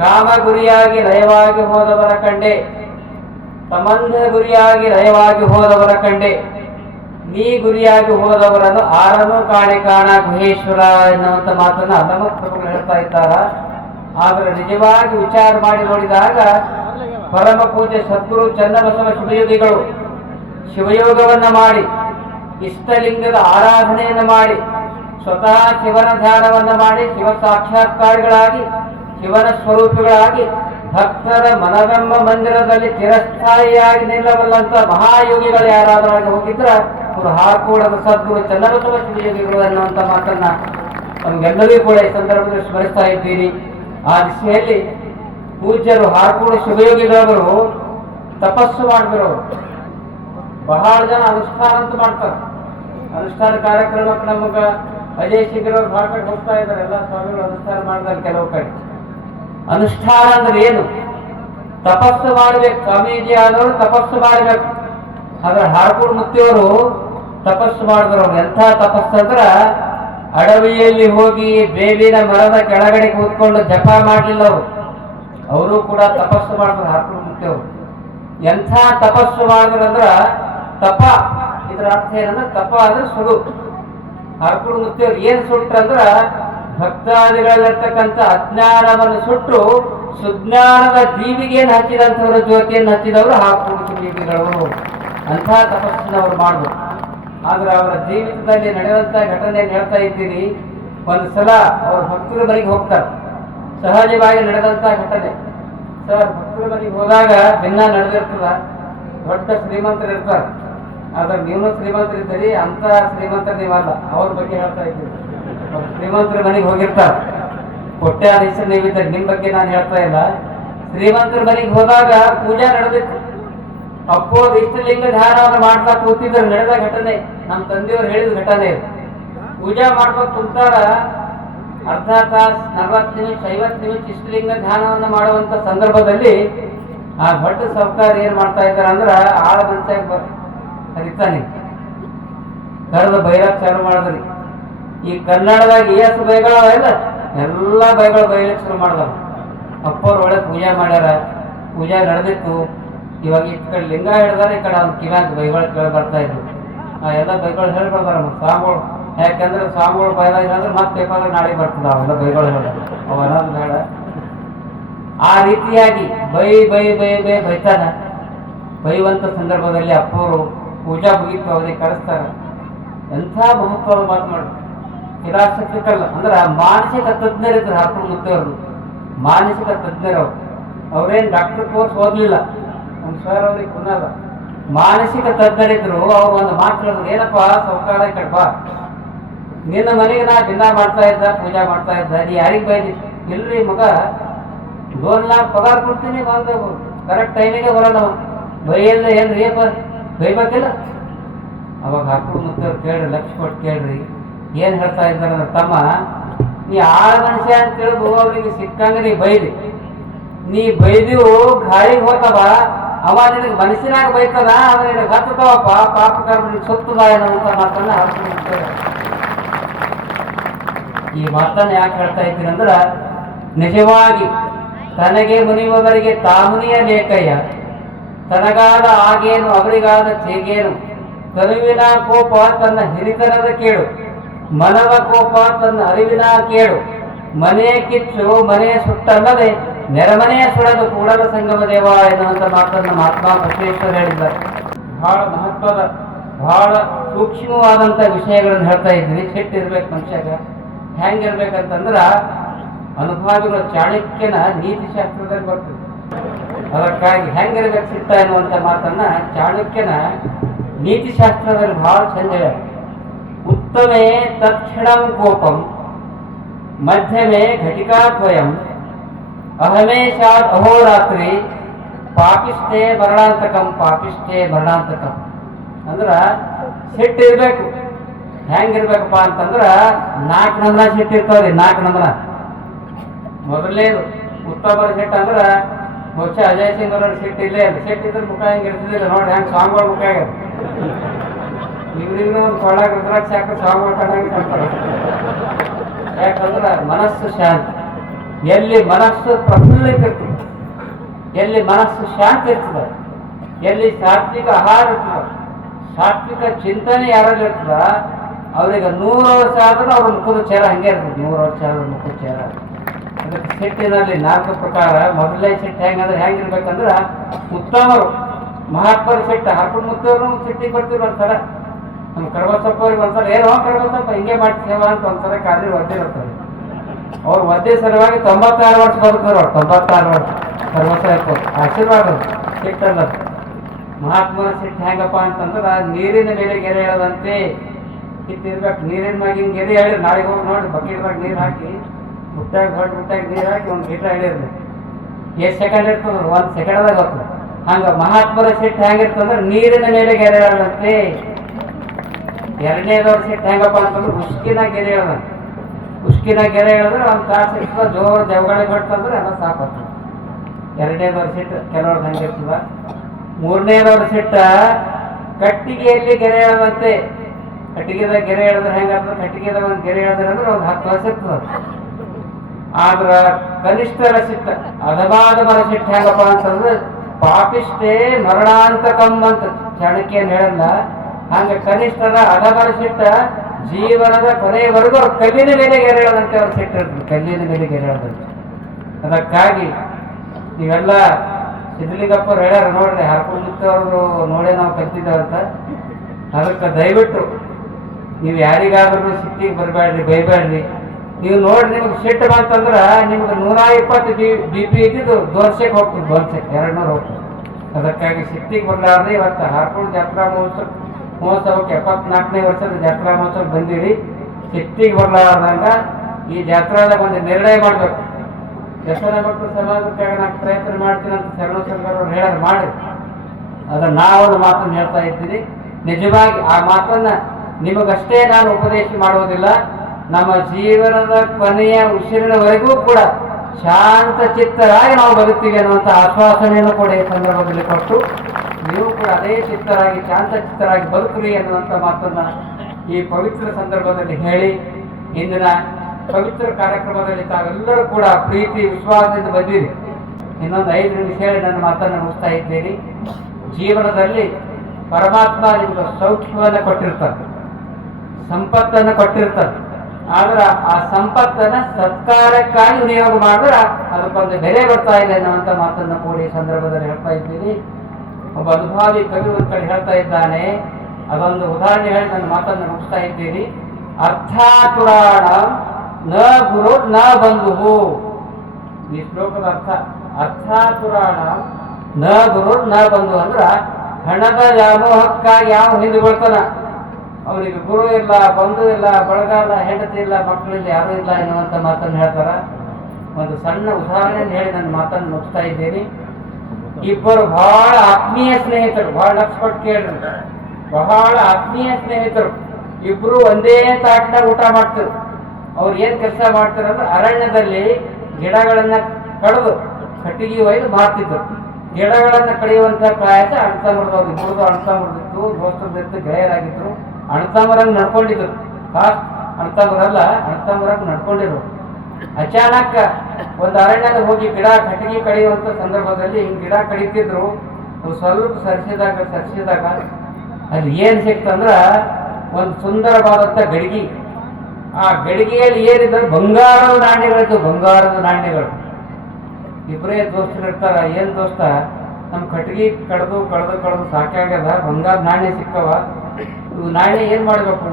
ಕಾಮ ಗುರಿಯಾಗಿ ಲಯವಾಗಿ ಹೋದವರ ಕಂಡೆ, ಸಂಬಂಧ ಗುರಿಯಾಗಿ ಲಯವಾಗಿ ಹೋದವರ ಕಂಡೆ, ನೀ ಗುರಿಯಾಗಿ ಹೋದವರನ್ನು ಆರನು ಕಾಣೆ ಕಾಣ ಗುಹೇಶ್ವರ ಎನ್ನುವಂತ ಮಾತನ್ನು ಅಲ್ಲಮ ಪ್ರಭುಗಳು ಹೇಳ್ತಾ ಇದ್ದಾರ. ಆದರೆ ನಿಜವಾಗಿ ವಿಚಾರ ಮಾಡಿ ನೋಡಿದಾಗ ಪರಮ ಪೂಜ್ಯ ಸದ್ಗುರು ಚನ್ನಬಸವ ಶಿವಯೋಗಿಗಳು ಶಿವಯೋಗವನ್ನ ಮಾಡಿ, ಇಷ್ಟಲಿಂಗದ ಆರಾಧನೆಯನ್ನು ಮಾಡಿ, ಸ್ವತಃ ಶಿವನ ಧ್ಯಾನವನ್ನ ಮಾಡಿ, ಶಿವ ಸಾಕ್ಷಾತ್ಕಾರಿಗಳಾಗಿ, ಶಿವನ ಸ್ವರೂಪಿಗಳಾಗಿ, ಭಕ್ತರ ಮನಗಮ್ಮ ಮಂದಿರದಲ್ಲಿ ಚಿರಸ್ಥಾಯಿಯಾಗಿ ನಿಲ್ಲಬಲ್ಲಂತ ಮಹಾಯೋಗಿಗಳು ಯಾರಾದರೂ ಹೋಗಿದ್ರ ಅವರು ಹಾರ್ಕೋಡದ ಸದ್ಗುರು ಚನ್ನಬಸವ ಶಿವಯೋಗಿಗಳು ಅನ್ನುವಂಥ ಮಾತನ್ನ ನಮಗೆಲ್ಲರಿಗೂ ಕೂಡ ಈ ಸಂದರ್ಭದಲ್ಲಿ ಸ್ಮರಿಸ್ತಾ ಇದ್ದೀನಿ. ಆ ದಿಶೆಯಲ್ಲಿ ಪೂಜ್ಯರು ಹಾರ್ಕೋಡು ಶಿವಯೋಗಿಗಳವರು ತಪಸ್ಸು ಮಾಡಿದ್ರು. ಬಹಳ ಜನ ಅನುಷ್ಠಾನ ಅಂತ ಮಾಡ್ತಾರೆ. ಅನುಷ್ಠಾನ ಕಾರ್ಯಕ್ರಮಕ್ಕೆ ನಮಗ ಅಜಯ್ ಶಿಖರ್ ಅವ್ರು ಭಾಳ ಕಡೆ ಹೋಗ್ತಾ ಇದ್ದಾರೆ. ಎಲ್ಲ ಸ್ವಾಮಿಗಳು ಅನುಷ್ಠಾನ ಮಾಡಿದಾರೆ ಕೆಲವು ಕಡೆ. ಅನುಷ್ಠಾನ ಅಂದ್ರೆ ಏನು? ತಪಸ್ಸು ಮಾಡ್ಬೇಕು. ಸ್ವಾಮೀಜಿ ಆದವರು ತಪಸ್ಸು ಮಾಡ್ಬೇಕು. ಆದ್ರೆ ಹಾರ್ಕೋಡು ಮುತ್ತಿಯವರು ತಪಸ್ಸು ಮಾಡಿದ್ರು. ಎಂಥ ತಪಸ್ಸು ಅಂದ್ರ ಅಡವಿಯಲ್ಲಿ ಹೋಗಿ ಬೇವಿನ ಮರದ ಕೆಳಗಡೆ ಕೂತ್ಕೊಂಡು ಜಪ ಮಾಡಲಿಲ್ಲ ಅವರು. ಅವರು ಕೂಡ ತಪಸ್ಸು ಮಾಡಿದ್ರು ಹಾರ್ಕೋಡು ಮುತ್ತಿಯವರು. ಎಂಥ ತಪಸ್ಸು ಮಾಡಿದ್ರಂದ್ರ ತಪ, ಇದರ ಅರ್ಥ ಏನಂದ್ರೆ ತಪ ಅಂದ್ರೆ ಸುಡು. ಹಾರ್ಕೋಡು ಮುತ್ತಿಯವ್ರು ಏನ್ ಸುಟ್ರಂದ್ರ ಭಕ್ತಾದಿಗಳಲ್ಲಿರ್ತಕ್ಕಂಥ ಅಜ್ಞಾನವನ್ನು ಸುಟ್ಟು ಸುಜ್ಞಾನದ ದೀವಿಗೆಯನ್ನು ಹಚ್ಚಿದಂಥವ್ರ ಜ್ಯೋತಿಯನ್ನು ಹಚ್ಚಿದವರು ಹಾರ್ಕೋಡು ಶಿವಯೋಗಿಗಳವರು. ಅಂಥ ತಪಸ್ಸನ್ನು ಅವರು ಮಾಡಿದ್ರು. ಆದ್ರೆ ಅವರ ಜೀವಿತದಲ್ಲಿ ನಡೆಯುವಂತ ಘಟನೆಯನ್ನು ಹೇಳ್ತಾ ಇದ್ದೀನಿ. ಒಂದು ಸಲ ಅವ್ರ ಭಕ್ತರ ಮನೆಗೆ ಹೋಗ್ತಾರೆ. ಸಹಜವಾಗಿ ನಡೆದಂತ ಘಟನೆ. ಸರ್, ಭಕ್ತರ ಮನೆಗೆ ಹೋದಾಗ ದಿನ ನಡೆದಿರ್ತದ. ದೊಡ್ಡ ಶ್ರೀಮಂತರು ಇರ್ತಾರೆ. ಆದ್ರೆ ನೀವು ಶ್ರೀಮಂತರಿದ್ದೀರಿ, ಅಂತ ಶ್ರೀಮಂತರು ನೀವಲ್ಲ. ಅವ್ರ ಬಗ್ಗೆ ಹೇಳ್ತಾ ಇದ್ದೀವಿ. ಶ್ರೀಮಂತರ ಮನೆಗೆ ಹೋಗಿರ್ತಾರೆ. ಕೊಟ್ಟಾಧೀಶರು ನೀವಿದ್ದಾರೆ, ನಿಮ್ಮ ಬಗ್ಗೆ ನಾನು ಹೇಳ್ತಾ ಇಲ್ಲ. ಶ್ರೀಮಂತರ ಮನೆಗೆ ಹೋದಾಗ ಪೂಜಾ ನಡೆದಿತ್ತು. ಅಪ್ಪೋದು ಇಷ್ಟಲಿಂಗ ಧ್ಯಾನವನ್ನು ಮಾಡ್ತಾ ಕೂತಿದ್ರು. ನಡೆದ ಘಟನೆ, ನಮ್ಮ ತಂದೆಯವರು ಹೇಳಿದ ಘಟನೆ. ಪೂಜಾ ಮಾಡ್ತಾ ಕುಂತಾರ. ಅರ್ಧ ತಾಸು 40 ನಿಮಿಷ 50 ನಿಮಿಷ ಇಷ್ಟಲಿಂಗ ಧ್ಯಾನವನ್ನು ಮಾಡುವಂತ ಸಂದರ್ಭದಲ್ಲಿ ಆ ಭಟ್ಟ ಸರ್ಕಾರ ಏನ್ ಮಾಡ್ತಾ ಇದ್ದಾರೆ ಅಂದ್ರೆ ಆಳ ಮನಸ್ಸಾಗ ಹರಿತಾನೆ ಕರೆದ ಬೈಲಾಕ್ ಚಾಲು ಮಾಡಿದ್ರಿ. ಈ ಕನ್ನಡದಾಗ ಎಷ್ಟು ಬೈಗಳ ಎಲ್ಲ ಬೈಗಳು ಬೈಲಕ್ಕೆ ಶುರು ಮಾಡಿದವ. ಅಪ್ಪವ್ರು ಒಳ್ಳೆ ಪೂಜೆ ಮಾಡ್ಯಾರ, ಪೂಜೆ ನಡೆದಿತ್ತು. ಇವಾಗ ಈ ಕಡೆ ಲಿಂಗ ಹಿಡಿದಾರೆ, ಈ ಕಡೆ ಅವ್ನ ಕಿವ್ಯಾಗ ಬೈಗಳು ಕೇಳಿ ಬರ್ತಾ ಇದ್ರು. ಆ ಎಲ್ಲ ಬೈಗಳು ಹೇಳ್ಕೊಡ್ತಾರ ಸ್ವಾಮಿಗಳು. ಯಾಕಂದ್ರೆ ಸ್ವಾಮಿಗಳು ಬೈದಾಗ ಅಂದ್ರೆ ಮತ್ತೆ ಬೇಕಾದ್ರೆ ನಾಳೆ ಬರ್ತದ ಅವೆಲ್ಲ ಬೈಗಳು ಹೇಳ ಅವನದು ಬೇಡ. ಆ ರೀತಿಯಾಗಿ ಬೈ ಬೈ ಬೈ ಬೈ ಬೈತಾನ. ಬೈಯುವಂತ ಸಂದರ್ಭದಲ್ಲಿ ಅಪ್ಪವರು ಪೂಜಾ ಮುಗಿತು, ಅವರಿಗೆ ಕರೆಸ್ತಾರ. ಎಂಥ ಮಹತ್ವದ ಮಾತು ಮಾಡಿ ಫಿಲಾಸಫಿಕಲ್ ಅಂದ್ರೆ ಮಾನಸಿಕ ತಜ್ಞರಿದ್ರು ಹಾರ್ಕೋಡು ಮುತ್ತಿಯವರು. ಮಾನಸಿಕ ತಜ್ಞರು ಅವ್ರೇನು ಡಾಕ್ಟರ್ ಕೋರ್ಸ್ ಓದಲಿಲ್ಲ. ನಮ್ಮ ಸರ್ ಅವ್ರಿಗೆ ಕುನ್ನಲ್ಲ. ಮಾನಸಿಕ ತಜ್ಞರಿದ್ರು. ಅವ್ರು ಒಂದು ಮಾತು ಹೇಳಿದ್ರು, ಏನಪ್ಪ ಸೌಕಾರ ಈ ಕಡೆ ಬಾ, ನಿನ್ನ ಮನೆಗೆ ನಾ ದಿನ ಮಾಡ್ತಾ ಇದ್ದ, ಪೂಜಾ ಮಾಡ್ತಾ ಇದ್ದ, ನೀ ಯಾರಿಗೆ ಬೈದಿ? ಇಲ್ರಿ ಮಗ, 2 लाख ಪಗಾರ ಕೊಡ್ತೀನಿ, ಬಂದು ಕರೆಕ್ಟ್ ಟೈಮಿಗೆ ಬರೋಣ. ಬೈಯಲ್ಲ ಏನ್ರಿ ಬೈಬೇಕಿಲ್ಲ. ಅವಾಗ ಹಾರ್ಕೋಡು ಮುತ್ತಿಯವ್ರು ಕೇಳ್ರಿ, ಲಕ್ಷ ಕೊಟ್ಟು ಕೇಳ್ರಿ ಏನ್ ಹೇಳ್ತಾ ಇದ್ದಾರೆ. ತಮ್ಮ, ನೀ ಆಳ ಮನುಷ್ಯ ಅಂತ ತಿಳಿದು ಅವ್ರಿಗೆ ಸಿಕ್ಕಂಗ ನೀ ಬೈದಿ. ನೀ ಬೈದಿವು ಗಾಳಿಗೆ ಹೋಗ್ತವ, ಅವ ನಿನಗೆ ಮನಸ್ಸಿನಾಗ ಬೈತದ, ಅವ ನಿನಗೆ ಹತ್ತವಪ್ಪ, ಪಾಪ ಕರ್ಮ ನಿನಗೆ ಸುತ್ತದ ಅನ್ನುವಂಥ ಮಾತನ್ನ ಹಾರ್ಕೋಡು ಮುತ್ತಿಯವ್ರು. ಈ ಮಾತನ್ನ ಯಾಕೆ ಹೇಳ್ತಾ ಇದ್ದೀನಿ ಅಂದ್ರೆ ನಿಜವಾಗಿ ತನಗೆ ಮುನಿಯುವವರಿಗೆ ತಾಮುನಿಯ ಲೇಖಯ್ಯ, ತನಗಾದ ಆಗೇನು ಅವರಿಗಾದ ಚೇಗೇನು, ತನುವಿನ ಕೋಪ ತನ್ನ ಹಿರಿತನದ ಕೇಳು, ಮನವ ಕೋಪ ತನ್ನ ಅರಿವಿನ ಕೇಳು, ಮನೆ ಕಿಚ್ಚು ಮನೆ ಸುಟ್ಟಲ್ಲದೆ ನೆರೆಮನೆಯ ಸುಡದು ಕೂಡಲ ಸಂಗಮ ದೇವ ಎನ್ನುವಂಥ ಮಾತನ್ನು ಮಹಾತ್ಮ ಬಸವೇಶ್ವರ ಹೇಳಿದ್ದಾರೆ. ಬಹಳ ಮಹತ್ವದ ಬಹಳ ಸೂಕ್ಷ್ಮವಾದಂಥ ವಿಷಯಗಳನ್ನು ಹೇಳ್ತಾ ಇದ್ದೀನಿ. ಸಿಟ್ಟಿರ್ಬೇಕು ಮನುಷ್ಯಾಗ. ಹೆಂಗಿರ್ಬೇಕಂತಂದ್ರ ಅನುಭಾವಿಗಳು ಚಾಣಕ್ಯನ ನೀತಿಶಾಸ್ತ್ರದಲ್ಲಿ ಬರ್ತದೆ. ಅದಕ್ಕಾಗಿ ಹೆಂಗಿರ್ಬೇಕು ಸಿಟ್ಟ ಎನ್ನುವಂಥ ಮಾತನ್ನ ಚಾಣಕ್ಯನ ನೀತಿಶಾಸ್ತ್ರದಲ್ಲಿ ಬಹಳ ಚಂದ ಹೇಳ. ಉತ್ತಮೇ ತತ್ಕ್ಷಣಂ ಕೋಪಂ, ಮಧ್ಯಮೇ ಘಟಿಕಾದ್ವಯಂ, ಅಹಮೇಶಾದ್ ಅಹೋರಾತ್ರಿ, ಪಾಪಿಷ್ಟೇ ಮರಣಾಂತಕಂ ಪಾಪಿಷ್ಟೇ ಮರಣಾಂತಕಂ. ಅಂದ್ರ ಸಿಟ್ಟಿರ್ಬೇಕು. ಹೆಂಗಿರ್ಬೇಕಪ್ಪ ಅಂತಂದ್ರ 4 ನಮನ ಸಿಟ್ಟಿರ್ತಾವ್ರಿ. 4 ನಮನ. ಮೊದಲನೇದು ಉತ್ತಮರ ಸಿಟ್ಟು ಅಂದ್ರ ಬಹುಶಃ ಅಜಯ್ ಸಿಂಗ್ ಅವರ ಸಿಟ್ಟು ಇಲ್ಲೇ ಇಲ್ಲ. ಸಿಟ್ಟಿದ್ರೆ ಮುಖ ಹೆಂಗೆ ಇರ್ತಿದ್ದಿಲ್ಲ ನೋಡಿ. ಹೆಂಗೆ ಸ್ವಾಮಿಗಳ ಮುಖ ಆಗ್ಯದ. ಇವ್ರಿಗೂ ಒಂದು ಕೊಳ್ಳಾಗ ರುದ್ರಾಕ್ಷಿ ಹಾಕಿ ಸ್ವಾಮಿಗಳು ಕಂಡಂಗೆ ಕಾಣ್ತಾರೆ. ಯಾಕಂದ್ರ ಮನಸ್ಸು ಶಾಂತಿ. ಎಲ್ಲಿ ಮನಸ್ಸು ಪ್ರಫುಲ್ಲಿತ ಇರ್ತದೆ, ಎಲ್ಲಿ ಮನಸ್ಸು ಶಾಂತಿ ಇರ್ತದೆ, ಎಲ್ಲಿ ಸಾತ್ವಿಕ ಆಹಾರ ಇರ್ತದೆ, ಸಾತ್ವಿಕ ಚಿಂತನೆ ಯಾರಲ್ಲಿ ಇರ್ತದ, ಅವ್ರಿಗೆ 100 ವರ್ಷ ಆದ್ರೂ ಅವ್ರ ಮುಖದ ಚೇರ ಹಂಗೆ ಇರ್ತದೆ. 100 ವರ್ಷ ಆದ್ರೂ ಮುಖದ ಚೇರ. ಅದಕ್ಕೆ ಸಿಟ್ಟಿನಲ್ಲಿ 4 ಪ್ರಕಾರ. ಮೊದಲನೇ ಸಿಟ್ಟು ಹೆಂಗಂದ್ರೆ ಹೆಂಗಿರ್ಬೇಕಂದ್ರ ಉತ್ತಮರು ಮಹಾತ್ಮರ ಸಿಟ್ಟು. ಹರ್ಕೊಂಡು ಮುತ್ತವ್ರು ಸಿಟ್ಟಿಗೆ ಬರ್ತೀವಿ ಒಂದ್ಸಲ. ನಮ್ಮ ಕರ್ಬಸಪ್ಪ ಅವ್ರಿಗೆ ಒಂದ್ಸಲ ಏನೋ ಕರ್ಬಸಪ್ಪ ಹಿಂಗೆ ಮಾಡಿ ಸೇವಾ ಅಂತ ಒಂದ್ಸಲ ಕಾಲಿ ಒದ್ದಿರ್ತಾರೆ. ಅವ್ರು ಒದ್ದೆ ಸಲುವಾಗಿ 96 ವರ್ಷ ಬದುಕಿದ್ರು. ಅವ್ರು 96 ವರ್ಷ ಕರ್ಬಸಪ್ಪ ಆಶೀರ್ವಾದ ಸಿಟ್ಟಲ್ಲ. ಮಹಾತ್ಮರ ಸಿಟ್ಟು ಹೆಂಗಪ್ಪ ಅಂತಂದ್ರೆ ನೀರಿನ ಮೇಲೆ ಗೆರೆ ಹೇಳದಂತೆ ಸಿಟ್ಟಿರ್ಬೇಕು. ನೀರಿನ ಮ್ಯಾಗಿನ ಗೆರೆ ಹೇಳಿ ನಾಳೆಗೆ ಹೋಗಿ ನೋಡಿ ಬಕೆಟ್ದಾಗ ನೀರು ಹಾಕಿ ಬುಟ್ಟಾಗ ಹೊಟ್ಟು ಬುಟ್ಟಾಗ ನೀರು ಹಾಕಿ ಒಂದು ಗೀಟ ಹೇಳಿರ್ಬೇಕು. ಎಷ್ಟು ಸೆಕೆಂಡ್ ಇರ್ತದ? 1 ಸೆಕೆಂಡ್ದಾಗ ಹೋಗ್ತದೆ. ಹಂಗ ಮಹಾತ್ಮರ ಸಿಟ್ಟು ಹೆಂಗಿರ್ತಂದ್ರೆ ನೀರಿನ ಮೇಲೆ ಗೆರೆ ಹೇಳದಂತೆ. ಎರಡನೇದವ್ರ ಸಿಟ್ಟು ಹೆಂಗಪ್ಪ ಅಂತಂದ್ರೆ ಉಷ್ಕಿನ ಗೆರೆ ಹೇಳದಂತೆ. ಉಷ್ಕಿನ ಗೆರೆ ಹೇಳಿದ್ರೆ ಒಂದು ತಾಸು ಇರ್ತದ. ಜೋರು ದೇವಗಳಿಗೆ ಬಿಡ್ತಂದ್ರೆ ಎಲ್ಲ ಸಾಕಾಗ್ತದೆ. ಎರಡನೇದವ್ರ ಸಿಟ್ಟು ಕೆಲವ್ರದ್ದು ಹಂಗಿರ್ತದ. ಮೂರನೇದವ್ರ ಸಿಟ್ಟ ಕಟ್ಟಿಗೆಯಲ್ಲಿ ಗೆರೆ ಹೇಳದಂತೆ. ಕಟ್ಟಿಗೆದಾಗ ಗೆರೆ ಹೇಳಿದ್ರೆ ಹೆಂಗಾಗ್ತದೆ? ಕಟ್ಟಿಗೆದಾಗ ಒಂದು ಗೆರೆ ಹೇಳಿದ್ರೆ ಅಂದ್ರೆ ಒಂದು 10 ವರ್ಷ ಇರ್ತದ. ಆದ್ರ ಕನಿಷ್ಠರ ಸಿಟ್ಟ ಅಧಮಾಧಮರ ಸಿಟ್ಟು ಹೆಂಗಪ್ಪ ಅಂತಂದ್ರೆ ಪಾಪಿಷ್ಟೇ ಮರಣಾಂತಕಂ ಅಂತ ಚಾಣಕ್ಯನ್ ಹೇಳಲ್ಲ. ಹಂಗ ಕನಿಷ್ಠರ ಅಧಮರ ಸಿಟ್ಟ ಜೀವನದ ಕೊನೆಯವರೆಗೂ ಅವ್ರ ಕಲ್ಲಿನ ಮೇಲೆ ಗೆರೆ ಹೇಳದಂತೆ ಅವ್ರ ಸಿಟ್ಟು ಇರ್ತದೆ. ಕಲ್ಲಿನ ಮೇಲೆ ಗೆರೆ ಹೇಳದಂತೆ. ಅದಕ್ಕಾಗಿ ನೀವೆಲ್ಲ ಸಿದ್ಧಲಿಂಗಪ್ಪರು ಹೇಳ್ಯಾರ ನೋಡ್ರಿ, ಹರ್ಕೊಂಡು ಮುತ್ತವ್ರು ನೋಡೇ ನಾವು ಕಲ್ತಿದ್ದೇವಂತ. ಅದಕ್ಕೆ ದಯವಿಟ್ಟು ನೀವು ಯಾರಿಗಾದ್ರೂ ಸಿಟ್ಟಿಗೆ ಬರಬೇಡ್ರಿ, ಬೈಬೇಡ್ರಿ. ನೀವು ನೋಡ್ರಿ, ನಿಮ್ಗೆ ಸಿಟ್ಟು ಬಂತಂದ್ರೆ ನಿಮ್ಗೆ 120 BP ಇದ್ದಿದ್ದು ದೋರ್ಸಕ್ಕೆ ಹೋಗ್ತದೆ. ದೋರ್ಸಕ್ಕೆ 200 ಹೋಗ್ತದೆ. ಅದಕ್ಕಾಗಿ ಸಿಟ್ಟಿಗೆ ಬರಲಾರ್ದೆ ಇವತ್ತು ಹಾರ್ಕೊಂಡು ಜಾತ್ರಾ ಮಹೋತ್ಸವಕ್ಕೆ 74ನೇ ವರ್ಷದ ಜಾತ್ರಾ ಮಹೋತ್ಸವ ಬಂದಿರಿ. ಸಿಟ್ಟಿಗೆ ಬರಲಾರ್ದಂಗ ಈ ಜಾತ್ರಾದಾಗ ಒಂದು ನಿರ್ಣಯ ಮಾಡಬೇಕು. ದಸರಾ ಮಕ್ಕಳು ಸಮಾಜಕ್ಕಾಗಿ ನಾನು ಪ್ರಯತ್ನ ಮಾಡ್ತೀನಿ ಅಂತ ಶರಣೋತ್ಸವರು ಹೇಳ್ಯಾರ. ಮಾಡಿ ಅದನ್ನು ನಾವೊಂದು ಮಾತನ್ನು ಹೇಳ್ತಾ ಇದ್ದೀನಿ. ನಿಜವಾಗಿ ಆ ಮಾತನ್ನ ನಿಮಗಷ್ಟೇ ನಾನು ಉಪದೇಶ ಮಾಡುವುದಿಲ್ಲ. ನಮ್ಮ ಜೀವನದ ಕೊನೆಯ ಉಸಿರಿನವರೆಗೂ ಕೂಡ ಶಾಂತ ಚಿತ್ತರಾಗಿ ನಾವು ಬದುಕ್ತೀವಿ ಅನ್ನುವಂಥ ಆಶ್ವಾಸನೆಯನ್ನು ಕೂಡ ಈ ಸಂದರ್ಭದಲ್ಲಿ ಕೊಟ್ಟು ನೀವು ಕೂಡ ಅದೇ ಚಿತ್ತರಾಗಿ ಶಾಂತ ಚಿತ್ತರಾಗಿ ಬದುಕ್ರಿ ಎನ್ನುವಂಥ ಮಾತನ್ನು ಈ ಪವಿತ್ರ ಸಂದರ್ಭದಲ್ಲಿ ಹೇಳಿ ಇಂದಿನ ಪವಿತ್ರ ಕಾರ್ಯಕ್ರಮದಲ್ಲಿ ತಾವೆಲ್ಲರೂ ಕೂಡ ಪ್ರೀತಿ ವಿಶ್ವಾಸದಿಂದ ಬಂದಿರಿ. ಇನ್ನೊಂದು 5 ನಿಮಿಷ ಹೇಳಿ ನನ್ನ ಮಾತನ್ನು ಮುಗಿಸ್ತಾ ಇದ್ದೀನಿ. ಜೀವನದಲ್ಲಿ ಪರಮಾತ್ಮ ನಿಮ್ಗೆ ಸೌಖ್ಯವನ್ನು ಕೊಟ್ಟಿರ್ತಾರೆ, ಸಂಪತ್ತನ್ನು ಕೊಟ್ಟಿರ್ತಾರೆ. ಆದ್ರೆ ಆ ಸಂಪತ್ತನ್ನು ಸತ್ಕಾರ್ಯಕ್ಕಾಗಿ ವಿನಿಯೋಗ ಮಾಡಿದ್ರೆ ಅದಕ್ಕೊಂದು ಬೆಲೆ ಬರ್ತಾ ಇದೆ ಅನ್ನುವಂಥ ಮಾತನ್ನು ಕೂಡ ಈ ಸಂದರ್ಭದಲ್ಲಿ ಹೇಳ್ತಾ ಇದ್ದೀನಿ. ಒಬ್ಬ ಅನುಭಾವಿ ಕವಿ ಒಂದು ಕಡೆ ಹೇಳ್ತಾ ಇದ್ದಾನೆ. ಅದೊಂದು ಉದಾಹರಣೆ ಹೇಳಿ ನನ್ನ ಮಾತನ್ನು ಮುಗಿಸ್ತಾ ಇದ್ದೀನಿ. ಅರ್ಥಾತುರಾಣ ನ ಗುರು ನ ಬಂಧು. ಈ ಶ್ಲೋಕದ ಅರ್ಥಾತುರಾಣ ನ ಗುರು ನ ಬಂಧು ಅಂದ್ರ ಹಣದ ವ್ಯಾಮೋಹಕ್ಕಾಗಿ ಯಾವ ಹಿಂದೆ ಬೀಳ್ತಾನ ಅವನಿಗೆ ಗುರು ಇಲ್ಲ, ಬಂಧು ಇಲ್ಲ, ಬಳಗಾಲ, ಹೆಂಡತಿ ಇಲ್ಲ, ಮಕ್ಕಳಿಲ್ಲ, ಯಾರೂ ಇಲ್ಲ ಎನ್ನುವಂಥ ಮಾತನ್ನು ಹೇಳ್ತಾರ. ಒಂದು ಸಣ್ಣ ಉದಾಹರಣೆಯನ್ನು ಹೇಳಿ ನನ್ನ ಮಾತನ್ನು ಮುಗಿಸ್ತಾ ಇದ್ದೀನಿ. ಇಬ್ಬರು ಬಹಳ ಆತ್ಮೀಯ ಸ್ನೇಹಿತರು, ಬಹಳ ಲಕ್ಷ ಕೊಟ್ಟು ಕೇಳ್ರಿ, ಬಹಳ ಆತ್ಮೀಯ ಸ್ನೇಹಿತರು. ಇಬ್ರು ಒಂದೇ ತಾಟ್ನಾಗ ಊಟ ಮಾಡ್ತಾರೆ. ಅವ್ರು ಏನ್ ಕೆಲಸ ಮಾಡ್ತಾರಂದ್ರೆ ಅರಣ್ಯದಲ್ಲಿ ಗಿಡಗಳನ್ನ ಕಡಿದು ಕಟ್ಟಿಗೆ ಒಯ್ದು ಮಾರ್ತಿದ್ರು. ಗಿಡಗಳನ್ನ ಕಡಿಯುವಂತ ಪ್ರಯಾಸ ಅಣ್ತಮರದವ್ರು ಇಬ್ಬರದು ಅಣ್ತಮರದಿತ್ತು, ದೋಸ್ತರದಿತ್ತು, ಗೆಳೆಯರಾಗಿದ್ರು. ಅಣ್ತಮರಂಗ್ ನಡ್ಕೊಂಡಿದ್ರು. ಅಣ್ತಮರಲ್ಲ, ಅಣ್ತಮರಂಗ್ ನಡ್ಕೊಂಡಿದ್ರು. ಅಚಾನಕ್ ಒಂದು ಅರಣ್ಯದ ಹೋಗಿ ಗಿಡ ಕಟ್ಟಿಗೆ ಕಡಿಯುವಂತ ಸಂದರ್ಭದಲ್ಲಿ ಹಿಂಗ್ ಗಿಡ ಕಡಿತಿದ್ರು. ಸ್ವಲ್ಪ ಸರಿಸಿದಾಗ ಅಲ್ಲಿ ಏನ್ ಸಿಕ್ತಂದ್ರ ಒಂದು ಸುಂದರವಾದಂತ ಗಡಿಗೆ. ಆ ಗಡಿಗೆಯಲ್ಲಿ ಏನಿದ್ರೆ ಬಂಗಾರದ ನಾಣ್ಯಗಳಿದ್ದು, ಬಂಗಾರದ ನಾಣ್ಯಗಳು. ಇಬ್ಬರೇ ದೋಸ್ತರು ಇರ್ತಾರ. ಏನ್ ದೋಸ್ತ, ನಮ್ಮ ಕಟ್ಗಿ ಕಡ್ದು ಕಡ್ದು ಕಡ್ದು ಸಾಕಾಗ್ಯದ, ಬಂಗಾರ ನಾಣ್ಯ ಸಿಕ್ಕವ, ಇವು ನಾಣ್ಯ ಏನ್ ಮಾಡ್ಬೇಕು,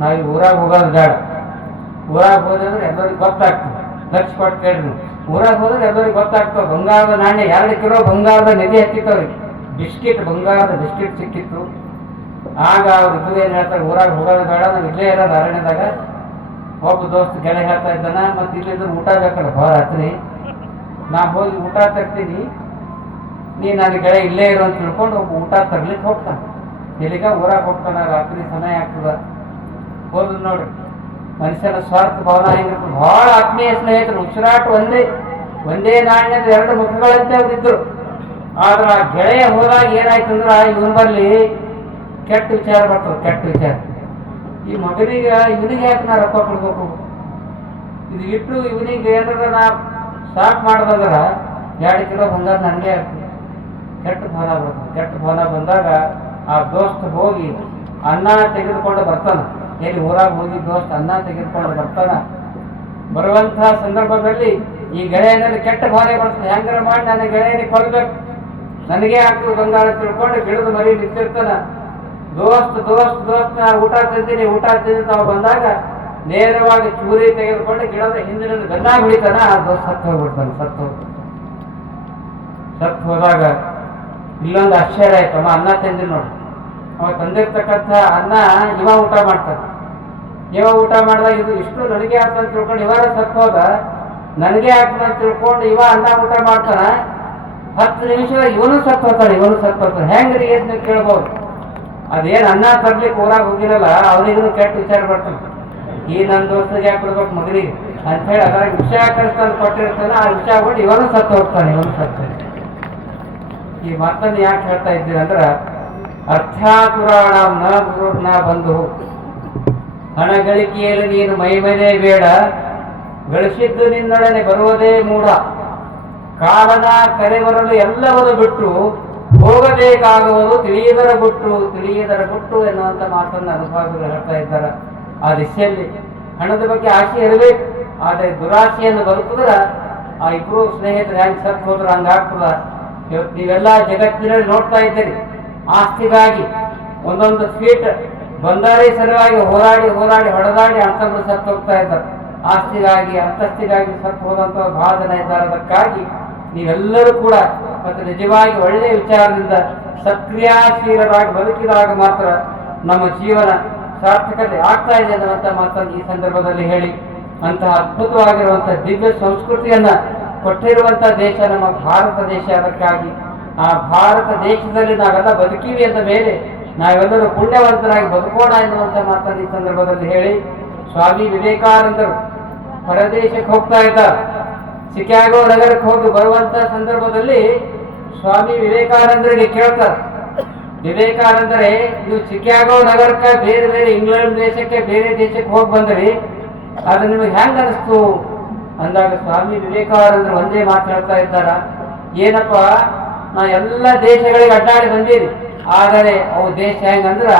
ನಾವು ಈ ಊರಾಗ ಹೋಗೋದು ಬೇಡ. ಊರಾಗ ಹೋದ್ರೆ ಎಲ್ಲರಿಗೂ ಗೊತ್ತಾಗ್ತದೆ, ಲಕ್ಷ ಕೊಟ್ಟು ಕೇಳ್ರಿ. ಊರಾಗ ಹೋದ್ರೆ ಎಲ್ಲರಿಗೂ ಗೊತ್ತಾಗ್ತವೆ, ಬಂಗಾರದ ನಾಣ್ಯ 2 ಕಿಲೋ ಬಂಗಾರದ ನಿಧಿ ಹತ್ತಿತ್ತವ್ರಿ. ಬಿಸ್ಕಿಟ್, ಬಂಗಾರದ ಬಿಸ್ಕಿಟ್ ಸಿಕ್ಕಿತ್ತು. ಆಗ ಅವ್ರು ಇಬ್ಬರು ಏನ್ ಹೇಳ್ತಾರೆ, ಊರಾಗ ಹೋಗೋದು ಬೇಡ, ನಾವು ಇಲ್ಲೇ ಇರೋದು ಅರಣ್ಯದಾಗ. ಒಬ್ಬ ದೋಸ್ತ ಗೆಳೆ ಹೇಳ್ತಾ ಇದ್ದಾನ, ಮತ್ತೆ ಇಲ್ಲಿದ್ರೆ ಊಟ ಬೇಕಲ್ಲ ಭಾಳ ರಾತ್ರಿ, ನಾ ಹೋಗಿ ಊಟ ತರ್ತೀನಿ, ನೀ ನನ್ನ ಗೆಳೆ ಇಲ್ಲೇ ಇರೋ ಅಂತ ತಿಳ್ಕೊಂಡು ಒಬ್ಬ ಊಟ ತರ್ಲಿಕ್ಕೆ ಹೋಗ್ತಾನೆ. ಇಲ್ಲಿಗ ಊರಾಗ ಹೋಗ್ತಾನ, ರಾತ್ರಿ ಸಮಯ ಆಗ್ತದ. ಹೋದ್ರು ನೋಡ್ರಿ, ಮನುಷ್ಯನ ಸ್ವಾರ್ಥ ಭಾವನ ಹೆಂಗಿರ್ತದೆ. ಬಹಳ ಆತ್ಮೀಯ ಸ್ನೇಹಿತರು, ಉಸಿರಾಟ ಒಂದೇ ನಾಣ್ಯದ 2 ಮುಖಗಳಂತೆ ಅವ್ರಿದ್ರು. ಆದ್ರೆ ಆ ಗೆಳೆಯ ಹೋದಾಗ ಏನಾಯ್ತಂದ್ರ ಇವನ್ ಬಲ್ಲಿ ಕೆಟ್ಟ ವಿಚಾರ ಬರ್ತದೆ, ಕೆಟ್ಟ ವಿಚಾರ. ಈ ಮಗನಿಗೆ ಇವನಿಗೆ ಯಾಕೆ ನಾ ರೊಕ್ಕ ಕೊಡ್ಬೇಕು, ಇದು ಇಟ್ಟು ಇವನಿಗೆ ಏನಾರ ನಾ ಸಾಕ್ ಮಾಡ್ದಂದ್ರ 2 ಕಿಲೋ ಬಂಗಾರ ನನಗೆ ಆಗ್ತದೆ. ಕೆಟ್ಟ ಭಾವನ ಬರ್ತದೆ. ಕೆಟ್ಟ ಭಾವನ ಬಂದಾಗ ಆ ದೋಸ್ತ ಹೋಗಿ ಅನ್ನ ತೆಗೆದುಕೊಂಡು ಬರ್ತಾನ. ಎಲ್ಲಿ ಊರಾಗ ಹೋಗಿ ದೋಸ್ತ ಅನ್ನ ತೆಗೆದುಕೊಂಡು ಬರ್ತಾನ. ಬರುವಂತಹ ಸಂದರ್ಭದಲ್ಲಿ ಈ ಗೆಳೆಯನಲ್ಲಿ ಕೆಟ್ಟ ಭಾವನೆ ಬರ್ತದೆ. ಹೆಂಗಾರ ಮಾಡಿ ನನ್ನ ಗೆಳೆಯನಿಗೆ ಕೊಲ್ಬೇಕು, ನನಗೆ ಆಗ್ತದೆ ಬಂಗಾರ ತಿಳ್ಕೊಂಡು ಗಿಡದ ಮರಿ ನಿಂತಿರ್ತಾನ. ದೋಸ್ತ್ ದೋಸ್ತ್ ದೋಸ್ತ್ ನಾ ಊಟ ತಿಂತೀನಿ, ಊಟ ತಿಂದು ತಾವು ಬಂದಾಗ ನೇರವಾಗಿ ಚೂರಿ ತೆಗೆದುಕೊಂಡು ಗಿಡದ ಹಿಂದಿನ ಗನ್ನ ಬಿಡಿತಾನ. ಆ ದೋಸ್ತ್ ಸತ್ತು ಹೋಗ್ಬಿಡ್ತಾನೆ. ಸತ್ತು ಹೋದಾಗ ಇಲ್ಲೊಂದು ಆಶ್ಚರ್ಯ ಆಯ್ತಮ್ಮ, ಅನ್ನ ತಿಂದಿ ನೋಡಿ. ಅವ ತಂದಿರ್ತಕ್ಕಂಥ ಅನ್ನ ಇವ ಊಟ ಮಾಡ್ತಾನೆ. ಇವ ಊಟ ಮಾಡಿದಾಗ ಇದು ಇಷ್ಟು ನನಗೆ ಆಗ್ತದೆ ತಿಳ್ಕೊಂಡು ಇವರ ಸತ್ತು ಹೋದ, ನನಗೆ ಆಗ್ತದೆ ಅಂತ ತಿಳ್ಕೊಂಡು ಇವ ಅನ್ನ ಊಟ ಮಾಡ್ತಾನ. 10 ನಿಮಿಷದಾಗ ಇವನು ಸತ್ತು ಹೋಗ್ತಾನೆ. ಹೆಂಗ್ರಿ ಏನ್ ಕೇಳ್ಬೋದು. ಅದೇನು ಅನ್ನ ತರ್ಲಿಕ್ಕೆ ಊರಾಗ ಹೋಗಿರಲ್ಲ, ಅವನಿಗೂ ಕೆಟ್ಟ ವಿಚಾರ ಬರ್ತದೆ. ಈ ನನ್ನ ದೋಸ್ತಿಗೆ ಯಾಕೆ ಕೊಡ್ಬೇಕು ಮಗನಿಗೆ ಅಂತ ಹೇಳಿ ಅದ್ರಾಗ ವಿಷಯ ಕಳಿಸ್ತಾನೆ ಕೊಟ್ಟಿರ್ತಾನೆ. ಆ ವಿಷಯ ಕೊಟ್ಟು ಇವನು ಸತ್ತು ಹೋಗ್ತಾನೆ. ಈ ಮಾತನ್ನು ಯಾಕೆ ಹೇಳ್ತಾ ಇದ್ದೀರಿ ಅಂದ್ರ, ಅರ್ಥಾತುರಾಣ ನ ಗುರು ನ ಬಂಧು, ಹಣ ಗಳಿಕೆಯಲ್ಲಿ ನೀನು ಮೈಮನೆ ಬೇಡ, ಗಳಿಸಿದ್ದು ನಿನ್ನೊಡನೆ ಬರುವುದೇ ಮೂಢ, ಕಾಲನ ಕರೆ ಬರಲು ಎಲ್ಲವನ್ನು ಬಿಟ್ಟು ಹೋಗಬೇಕಾಗುವುದು ತಿಳಿಯದರ ಗುಟ್ಟು ಎನ್ನುವಂತ ಮಾತನ್ನು ಅನುಭವಿಗಳು ಹೇಳ್ತಾ ಇದ್ದಾರೆ. ಆ ದಿಶೆಯಲ್ಲಿ ಹಣದ ಬಗ್ಗೆ ಆಸೆ ಇರಬೇಕು, ಆದರೆ ದುರಾಸೆಯನ್ನು ಬದುಕಿದ್ರ ಆ ಇಬ್ರು ಸ್ನೇಹಿತರು ಹೆಂಗ್ ಸತ್ತು ಹೋದ್ರು ಹಂಗಾಗ್ತದ. ಇವತ್ತು ನೀವೆಲ್ಲ ಜಗತ್ತಿನಲ್ಲಿ ನೋಡ್ತಾ ಇದ್ದೀರಿ, ಆಸ್ತಿಗಾಗಿ ಒಂದೊಂದು ಸ್ವೀಟ್ ಬಂದಾರಿ ಸಲುವಾಗಿ ಹೋರಾಡಿ ಹೊಡೆದಾಡಿ ಅಂತಂದ್ರು ಸತ್ತು ಹೋಗ್ತಾ ಇದ್ದಾರೆ. ಆಸ್ತಿಗಾಗಿ ಅಂತಸ್ತಿಗಾಗಿ ಸತ್ತು ಹೋದಂತ ಬಹಳ ಜನ ಇದ್ದಾರೆ. ಅದಕ್ಕಾಗಿ ನೀವೆಲ್ಲರೂ ಕೂಡ ಮತ್ತು ನಿಜವಾಗಿ ಒಳ್ಳೆಯ ವಿಚಾರದಿಂದ ಸಕ್ರಿಯಾಶೀಲರಾಗಿ ಬದುಕಿದಾಗ ಮಾತ್ರ ನಮ್ಮ ಜೀವನ ಸಾರ್ಥಕತೆ ಆಗ್ತಾ ಇದೆ ಅನ್ನುವಂಥ ಮಾತನ್ನು ಈ ಸಂದರ್ಭದಲ್ಲಿ ಹೇಳಿ, ಅಂತಹ ಅದ್ಭುತವಾಗಿರುವಂತಹ ದಿವ್ಯ ಸಂಸ್ಕೃತಿಯನ್ನ ಕೊಟ್ಟಿರುವಂತಹ ದೇಶ ನಮ್ಮ ಭಾರತ ದೇಶ. ಅದಕ್ಕಾಗಿ ಆ ಭಾರತ ದೇಶದಲ್ಲಿ ನಾವೆಲ್ಲ ಬದುಕೀವಿ ಅಂದ ಮೇಲೆ ನಾವೆಲ್ಲರೂ ಪುಣ್ಯವಂತರಾಗಿ ಬದುಕೋಣ ಎನ್ನುವಂಥ ಮಾತನ್ನು ಈ ಸಂದರ್ಭದಲ್ಲಿ ಹೇಳಿ, ಸ್ವಾಮಿ ವಿವೇಕಾನಂದರು ಹೊರದೇಶಕ್ಕೆ ಹೋಗ್ತಾ ಇದ್ದಾರೆ. ಚಿಕಾಗೋ ನಗರಕ್ಕೆ ಹೋಗಿ ಬರುವಂತ ಸಂದರ್ಭದಲ್ಲಿ ಸ್ವಾಮಿ ವಿವೇಕಾನಂದರಿಗೆ ಕೇಳ್ತಾರೆ, ವಿವೇಕಾನಂದರೇ ನೀವು ಚಿಕಾಗೋ ನಗರಕ್ಕೆ ಬೇರೆ ಇಂಗ್ಲೆಂಡ್ ದೇಶಕ್ಕೆ ಬೇರೆ ದೇಶಕ್ಕೆ ಹೋಗಿ ಬಂದ್ರಿ, ಅದು ನಿಮಗೆ ಹೆಂಗ ಅನಿಸ್ತು ಅಂದಾಗ ಸ್ವಾಮಿ ವಿವೇಕಾನಂದರು ಒಂದೇ ಮಾತು ಹೇಳ್ತಾ ಇದ್ದಾರ, ಏನಪ್ಪ ನಾ ಎಲ್ಲ ದೇಶಗಳಿಗೆ ಅಡ್ಡಾಡಿ ಬಂದೀನಿ, ಆದರೆ ಅವು ದೇಶ ಹೆಂಗಂದ್ರ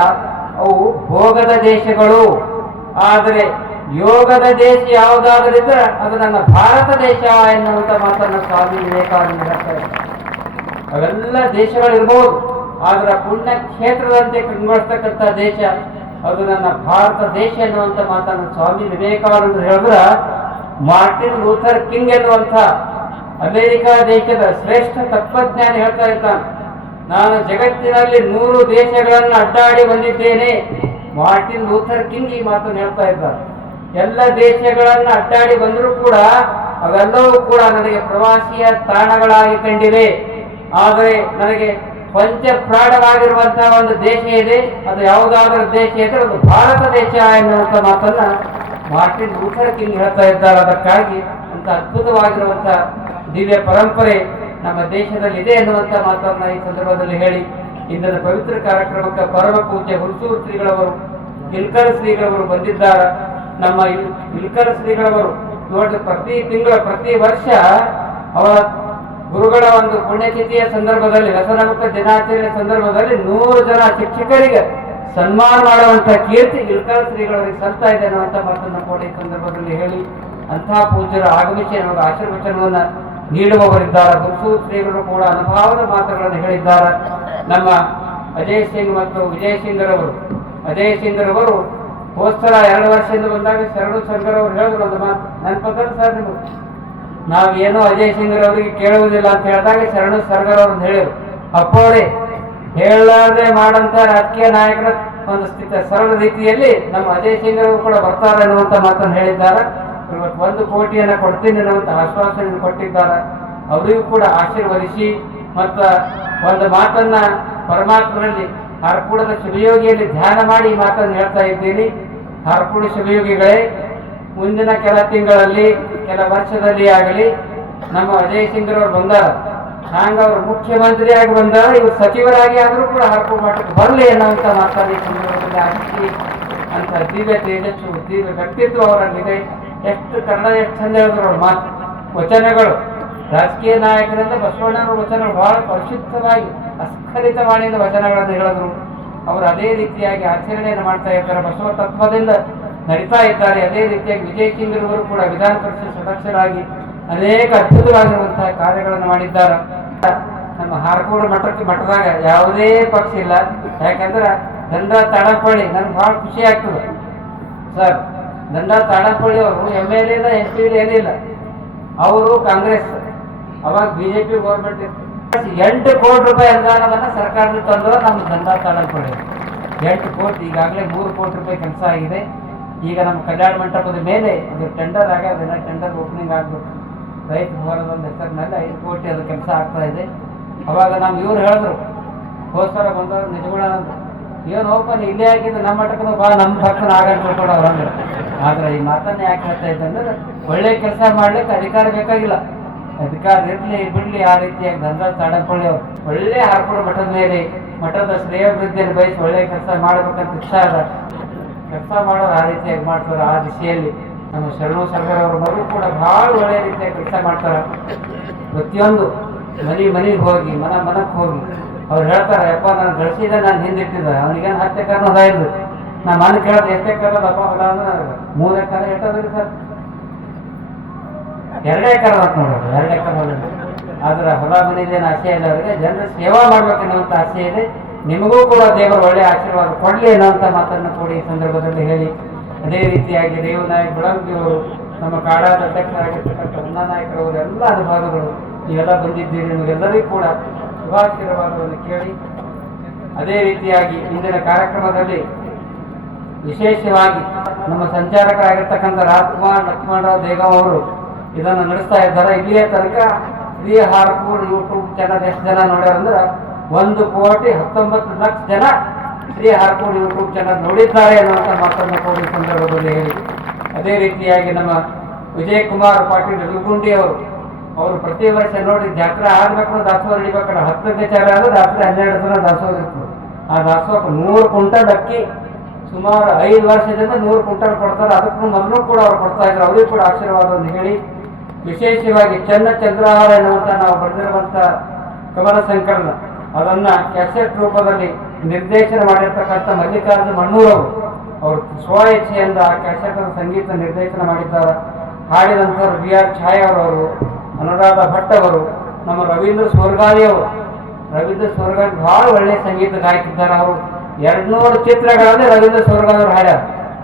ಅವು ಭೋಗದ ದೇಶಗಳು, ಆದರೆ ಯೋಗದ ದೇಶ ಯಾವುದಾದ್ರೂ ಇದ್ರೆ ಅದು ನನ್ನ ಭಾರತ ದೇಶ ಎನ್ನುವಂತ ಮಾತನ್ನು ಸ್ವಾಮಿ ವಿವೇಕಾನಂದ ಹೇಳ್ತಾರೆ. ಅವೆಲ್ಲ ದೇಶಗಳಿರ್ಬೋದು, ಆದ್ರೆ ಪುಣ್ಯ ಕ್ಷೇತ್ರದಂತೆ ಕಂಗೊಳಿಸ್ತಕ್ಕಂಥ ದೇಶ ಅದು ನನ್ನ ಭಾರತ ದೇಶ ಎನ್ನುವಂತ ಮಾತನ್ನು ಸ್ವಾಮಿ ವಿವೇಕಾನಂದರು ಹೇಳಿದ್ರ, ಮಾರ್ಟಿನ್ ಲೂಥರ್ ಕಿಂಗ್ ಎನ್ನುವಂಥ ಅಮೆರಿಕ ದೇಶದ ಶ್ರೇಷ್ಠ ತತ್ವಜ್ಞಾನಿ ಹೇಳ್ತಾ ಇದ್ದಾನೆ, ನಾನು ಜಗತ್ತಿನಲ್ಲಿ 100 ದೇಶಗಳನ್ನು ಅಡ್ಡಾಡಿ ಬಂದಿದ್ದೇನೆ. ಮಾರ್ಟಿನ್ ಲೂಥರ್ ಕಿಂಗ್ ಈ ಮಾತನ್ನು ಹೇಳ್ತಾ ಇದ್ದಾರೆ. ಎಲ್ಲ ದೇಶಗಳನ್ನು ಅಡ್ಡಾಡಿ ಬಂದರೂ ಕೂಡ ಅವೆಲ್ಲವೂ ಕೂಡ ನನಗೆ ಪ್ರವಾಸಿಯ ತಾಣಗಳಾಗಿ ಕಂಡಿವೆ, ಆದರೆ ನನಗೆ ಪಂಚಪ್ರಾಣವಾಗಿರುವಂತಹ ಒಂದು ದೇಶ ಇದೆ, ಅದು ಯಾವುದಾದ್ರೂ ದೇಶ ಇದ್ರೆ ಅದು ಭಾರತ ದೇಶ ಎನ್ನುವಂಥ ಮಾತನ್ನ ಮಾರ್ಟಿನ್ ಲೂಥರ್ ಕಿಂಗ್ ಹೇಳ್ತಾ ಇದ್ದಾರೆ. ಅದಕ್ಕಾಗಿ ಅಂತ ಅದ್ಭುತವಾಗಿರುವಂತಹ ದಿವ್ಯ ಪರಂಪರೆ ನಮ್ಮ ದೇಶದಲ್ಲಿ ಇದೆ ಎನ್ನುವಂಥ ಮಾತನ್ನ ಈ ಸಂದರ್ಭದಲ್ಲಿ ಹೇಳಿ, ಇಂದಿನ ಪವಿತ್ರ ಕಾರ್ಯಕ್ರಮಕ್ಕೆ ಪರಮ ಪೂಜ್ಯ ಹುಲ್ಸೂರು ಶ್ರೀಗಳವರು, ಇಲ್ಕಲ್ ಶ್ರೀಗಳವರು ಬಂದಿದ್ದಾರೆ. ನಮ್ಮ ಇಲ್ಕಲ್ ಶ್ರೀಗಳವರು ನೋಡಿ ಪ್ರತಿ ವರ್ಷ ಅವರ ಗುರುಗಳ ಒಂದು ಪುಣ್ಯತಿಥಿಯ ಸಂದರ್ಭದಲ್ಲಿ, ವ್ಯಸನಮುಕ್ತ ದಿನಾಚರಣೆ ಸಂದರ್ಭದಲ್ಲಿ 100 ಜನ ಶಿಕ್ಷಕರಿಗೆ ಸನ್ಮಾನ ಮಾಡುವಂಥ ಕೀರ್ತಿ ಇಳಕಲ್ ಶ್ರೀಗಳವರಿಗೆ ಸಲ್ತಾ ಇದೆ ಅನ್ನುವಂಥ ಮಾತನ್ನು ಕೂಡ ಈ ಸಂದರ್ಭದಲ್ಲಿ ಹೇಳಿ ಅಂತಹ ಪೂಜ್ಯರು ಆಗಮಿಸಿ ನಮಗೆ ಆಶೀರ್ವಚನವನ್ನು ನೀಡುವವರಿದ್ದಾರೆ. ಹುಣಸೂರು ಶ್ರೀಗಳು ಕೂಡ ಅನುಭವದ ಮಾತುಗಳನ್ನು ಹೇಳಿದ್ದಾರೆ. ನಮ್ಮ ಅಜಯ್ ಸಿಂಗ್ ಮತ್ತು ವಿಜಯ್ ಸಿಂಗ್ರವರು ಅಜಯ್ ಸಿಂಗ್ರವರು ಹೋಸ್ತರ 2 ವರ್ಷದಿಂದ ಬಂದಾಗ ಶರಣು ಸರ್ಗರವರು ಹೇಳಿದ್ರು ಒಂದು ಮಾತು ನೆನಪದ ಸರ್ ನೀವು, ನಾವೇನೋ ಅಜಯ್ ಸಿಂಗ್ರವರಿಗೆ ಕೇಳುವುದಿಲ್ಲ ಅಂತ ಹೇಳಿದಾಗ ಶರಣು ಸರ್ಗರವ್ರು ಹೇಳಿದ್ರು, ಅಪ್ಪೋಡಿ ಹೇಳದೆ ಮಾಡಂತ ರಾಜಕೀಯ ನಾಯಕರ ಒಂದು ಸರಳ ರೀತಿಯಲ್ಲಿ ನಮ್ಮ ಅಜಯ್ ಸಿಂಗ್ರವರು ಕೂಡ ಬರ್ತಾರೆ ಅನ್ನುವಂಥ ಮಾತನ್ನು ಹೇಳಿದ್ದಾರೆ. ಇವತ್ತು 1 ಕೋಟಿಯನ್ನು ಕೊಡ್ತೀನಿ ಅನ್ನುವಂಥ ಆಶ್ವಾಸನೆಯನ್ನು ಕೊಟ್ಟಿದ್ದಾರೆ. ಅವರಿಗೂ ಕೂಡ ಆಶೀರ್ವದಿಸಿ ಮತ್ತು ಒಂದು ಮಾತನ್ನ ಪರಮಾತ್ಮನಲ್ಲಿ ಹಾರ್ಕೂಡದ ಶಿವಯೋಗಿಯಲ್ಲಿ ಧ್ಯಾನ ಮಾಡಿ ಈ ಮಾತನ್ನು ಹೇಳ್ತಾ ಇದ್ದೀನಿ. ಹಾರ್ಕೂಡ ಶಿವಯೋಗಿಗಳೇ, ಮುಂದಿನ ಕೆಲ ತಿಂಗಳಲ್ಲಿ ಕೆಲ ವರ್ಷದಲ್ಲಿ ಆಗಲಿ ನಮ್ಮ ಅಜಯ್ ಸಿಂಗ್ರವ್ರು ಬಂದಾರ, ಹಂಗ ಅವರು ಮುಖ್ಯಮಂತ್ರಿಯಾಗಿ ಬಂದಾರ, ಇವರು ಸಚಿವರಾಗಿ ಆದರೂ ಕೂಡ ಹಾರ್ಕೂಡ ಮಠಕ್ಕೆ ಬರಲಿ ಅನ್ನುವಂಥ ಮಾತಾಡಿ ಸಂದರ್ಭದಲ್ಲಿ ಆಸಕ್ತಿ ಅಂತ ದಿವ್ಯ ತೇಜಸ್ಸು ದಿವ್ಯ ವ್ಯಕ್ತಿತ್ವ ಅವರಲ್ಲಿದೆ. ಎಷ್ಟು ಕನ್ನಡ ಎಷ್ಟು ಚಂದ ಹೇಳಿದ್ರು ಅವ್ರ ಮಾತು ವಚನಗಳು. ರಾಜಕೀಯ ನಾಯಕರಿಂದ ಬಸವಣ್ಣನವರ ವಚನಗಳು ಬಹಳ ಪರಿಶುದ್ಧವಾಗಿ ಅಸ್ಖಲಿತ ವಾಣಿಯಿಂದ ವಚನಗಳನ್ನು ಹೇಳಿದ್ರು. ಅವರು ಅದೇ ರೀತಿಯಾಗಿ ಆಚರಣೆಯನ್ನು ಮಾಡ್ತಾ ಇರ್ತಾರೆ, ಬಸವ ತತ್ವದಿಂದ ನಡೀತಾ ಇದ್ದಾರೆ. ಅದೇ ರೀತಿಯಾಗಿ ವಿಜಯ್ ಸಿಂಗ್ರವರು ಕೂಡ ವಿಧಾನ ಪರಿಷತ್ ಸದಸ್ಯರಾಗಿ ಅನೇಕ ಅದ್ಭುತವಾಗಿರುವಂತಹ ಕಾರ್ಯಗಳನ್ನು ಮಾಡಿದ್ದಾರೆ. ನಮ್ಮ ಹಾರ್ಕೋಡ್ ಮಠದಾಗ ಯಾವುದೇ ಪಕ್ಷ ಇಲ್ಲ. ಯಾಕಂದ್ರೆ ದಂಡ ತಾಡಪಳ್ಳಿ ನನ್ಗೆ ಬಹಳ ಖುಷಿ ಆಗ್ತದೆ ಸರ್. ದಂಡ ತಾಡಪಳ್ಳಿ ಅವರು MLA ಇಲ್ಲ, MP ಏನಿಲ್ಲ, ಅವರು ಕಾಂಗ್ರೆಸ್, ಅವಾಗ BJP ಗೌರ್ಮೆಂಟ್ 8 ಕೋಟಿ ರೂಪಾಯಿ ಅನುದಾನವನ್ನು ಸರ್ಕಾರದಿಂದ ತಂದ್ರೆ ನಮ್ಮ ದಂಡ ತಾಡಪಳ್ಳಿ 8 ಕೋಟಿ, ಈಗಾಗಲೇ 3 ಕೋಟಿ ರೂಪಾಯಿ ಕೆಲಸ ಆಗಿದೆ. ಈಗ ನಮ್ಮ ಕಲ್ಯಾಣ ಮಂಟಪದ ಮೇಲೆ ಅದು ಟೆಂಡರ್ ಆಗೋದನ್ನ ಟೆಂಡರ್ ಓಪನಿಂಗ್ ಆಗಬೇಕು. ರೈತ ಭವನದ ಒಂದು ಹೆಸರಿನಲ್ಲಿ 5 ಕೋಟಿ ಅದು ಕೆಲಸ ಆಗ್ತಾ ಇದೆ. ಅವಾಗ ನಮ್ಮ ಇವ್ರು ಹೇಳಿದ್ರು, ಹೋದ್ಸಲ ಬಂದವರು ನಿಜಗುಣ ಏನು ಓಪನ್ ಇಲ್ಲೇ ಹಾಕಿದ್ದು ನಮ್ಮ ಮಠಕ್ಕೂ ಬಾ, ನಮ್ಮ ಭಕ್ತನ ಆಗಂತ ಕೊಡೋರು ಅಂದ್ರೆ. ಆದ್ರೆ ಈ ಮಾತನ್ನ ಯಾಕೆ ಹೇಳ್ತಾ ಇದ್ದಂದ್ರೆ, ಒಳ್ಳೆ ಕೆಲಸ ಮಾಡ್ಲಿಕ್ಕೆ ಅಧಿಕಾರ ಬೇಕಾಗಿಲ್ಲ, ಅಧಿಕಾರ ಇರ್ಲಿ ಬಿಡ್ಲಿ, ಆ ರೀತಿಯಾಗಿ ದಂಡ ತಾಡಪಳ್ಳಿ ಅವರು ಒಳ್ಳೆ ಹಾರ್ಕೋಡ್ ಮಠದ ಮೇಲೆ ಮಠದ ಶ್ರೇಯೋಭಿವೃದ್ಧಿಯನ್ನು ಬಯಸಿ ಒಳ್ಳೆ ಕೆಲಸ ಮಾಡ್ಬೇಕಂತ ಇಚ್ಛಾ ಅದ. ಕೆಲಸ ಮಾಡೋರು ಆ ರೀತಿಯಾಗಿ ಮಾಡ್ತಾರೆ. ಆ ದಿಶೆಯಲ್ಲಿ ನಮ್ಮ ಶರಣು ಸರ್ಗರವರು ಮರು ಕೂಡ ಬಹಳ ಒಳ್ಳೆಯ ರೀತಿಯಾಗಿ ಕೆಲಸ ಮಾಡ್ತಾರೆ. ಪ್ರತಿಯೊಂದು ಮನೆಗೆ ಹೋಗಿ ಮನಕ್ಕೆ ಹೋಗಿ ಅವ್ರು ಹೇಳ್ತಾರೆ, ಯಪ್ಪ ನಾನು ಗಳಿಸಿದ ನಾನು ಹಿಂದಿಟ್ಟಿದ್ದ, ಅವನಿಗೇನು 10 ಎಕರೆ ಹೊಲ ಇದ್ದು, ನಾನು ಮನೆ ಕೇಳೋದು 8 ಎಕರೆ ಅಪ್ಪ ಹೊಲ ಅಂದ್ರೆ 3 ಎಕರೆ ಎಷ್ಟದ್ರಿ ಸರ್, 2 ಎಕರೆ ಅಂತ ನೋಡೋದು, 2 ಎಕರೆ ಹೊಲ. ಆದ್ರೆ ಹೊಲ ಮನೆಯದೇನು ಆಸೆ ಇಲ್ಲ ಅವರಿಗೆ, ಜನರ ಸೇವಾ ಮಾಡ್ಬೇಕನ್ನುವಂಥ ಆಸೆ ಇದೆ. ನಿಮಗೂ ಕೂಡ ದೇವರು ಒಳ್ಳೆಯ ಆಶೀರ್ವಾದ ಕೊಡಲಿ ಅನ್ನೋಂಥ ಮಾತನ್ನು ಕೂಡ ಈ ಸಂದರ್ಭದಲ್ಲಿ ಹೇಳಿ, ಅದೇ ರೀತಿಯಾಗಿ ದೇವನಾಯಕ್ ಬೆಳಂಗಿಯವರು, ನಮ್ಮ ಕಾಡಾದ ಅಧ್ಯಕ್ಷರಾಗಿರ್ತಕ್ಕಂಥ ಉನ್ನನಾಯಕರವರು, ಎಲ್ಲ ಅನುಭವಗಳು ನೀವೆಲ್ಲ ಬಂದಿದ್ದೀರಿ. ನಿಮಗೆಲ್ಲರಿಗೂ ಕೂಡ ಶುಭಾಶೀರ್ವಾದವನ್ನು ಕೇಳಿ, ಅದೇ ರೀತಿಯಾಗಿ ಇಂದಿನ ಕಾರ್ಯಕ್ರಮದಲ್ಲಿ ವಿಶೇಷವಾಗಿ ನಮ್ಮ ಸಂಚಾಲಕರಾಗಿರ್ತಕ್ಕಂಥ ರಾಜ್ಕುಮಾರ್ ಲಕ್ಷ್ಮಣರಾವ್ ದೇಗಾವ್ ಅವರು ಇದನ್ನು ನಡೆಸ್ತಾ ಇದ್ದಾರೆ. ಇಲ್ಲಿಯ ತನಕ ಶ್ರೀ ಹಾರ್ಕೂಡ್ ಯೂಟ್ಯೂಬ್ ಚಾನಲ್ ಎಷ್ಟು ಜನ ನೋಡ್ಯಾರ ಅಂದ್ರೆ 1,19,00,000 ಜನ ಶ್ರೀ ಹಾರ್ಕೂಡ್ ಯೂಟ್ಯೂಬ್ ಚಾನಲ್ ನೋಡಿದ್ದಾರೆ ಅನ್ನುವಂಥ ಮಾತನ್ನು ಕೂಡ ಈ ಸಂದರ್ಭದಲ್ಲಿ ಹೇಳಿ, ಅದೇ ರೀತಿಯಾಗಿ ನಮ್ಮ ವಿಜಯ್ ಕುಮಾರ್ ಪಾಟೀಲ್ ಯಲಗುಂಡಿ ಅವರು ಪ್ರತಿ ವರ್ಷ ನೋಡಿ ಜಾತ್ರೆ ಆಗಬೇಕು, ದಾಸೋಹ ನಡಿಬೇಕಲ್ಲ, 10ನೇ ಚಾರ ಆದ್ರೆ ರಾತ್ರಿ 12 ದಿನ ದಾಸೋಹ ಇರ್ತದೆ. ಆ ದಾಸೋಹಕ್ಕೆ 100 ಕ್ವಿಂಟಲ್ ಅಕ್ಕಿ ಸುಮಾರು 5 ವರ್ಷದಿಂದ 100 ಕ್ವಿಂಟಲ್ ಕೊಡ್ತಾರೆ. ಅದಕ್ಕೂ ಮೊದಲು ಕೂಡ ಅವ್ರು ಕೊಡ್ತಾ ಇದ್ರು. ಅವರಿಗೂ ಕೂಡ ಆಶೀರ್ವಾದವನ್ನು ಹೇಳಿ, ವಿಶೇಷವಾಗಿ ಚಂದ್ರಹಾರ ಎನ್ನುವಂಥ ನಾವು ಬರೆದಿರುವಂಥ ಕಮಲ ಸಂಕಲನ ಅದನ್ನು ಕ್ಯಾಸೆಟ್ ರೂಪದಲ್ಲಿ ನಿರ್ದೇಶನ ಮಾಡಿರ್ತಕ್ಕಂಥ ಮಲ್ಲಿಕಾರ್ಜುನ ಮಣ್ಣೂರವರು ಅವರು ಸ್ವ ಇಚ್ಛೆಯಿಂದ ಆ ಕ್ಯಾಸೆಟ್ ಸಂಗೀತ ನಿರ್ದೇಶನ ಮಾಡಿದ್ದಾರೆ. ಹಾಡಿದಂಥವ್ರು BR ಛಾಯಾರವರು, ಅನುರಾಧ ಭಟ್ ಅವರು, ನಮ್ಮ ರವೀಂದ್ರ ಸೋರ್ಗಾವಿ ಅವರು. ರವೀಂದ್ರ ಸೋರ್ಗಾವಿ ಬಹಳ ಒಳ್ಳೆಯ ಸಂಗೀತ ಗಾಯಕಿದ್ದಾರೆ. ಅವರು 200 ಚಿತ್ರಗಳಲ್ಲಿ ರವೀಂದ್ರ ಸೋರ್ಗಾವಿ ಅವರು ಹಾಡ್ಯಾರ.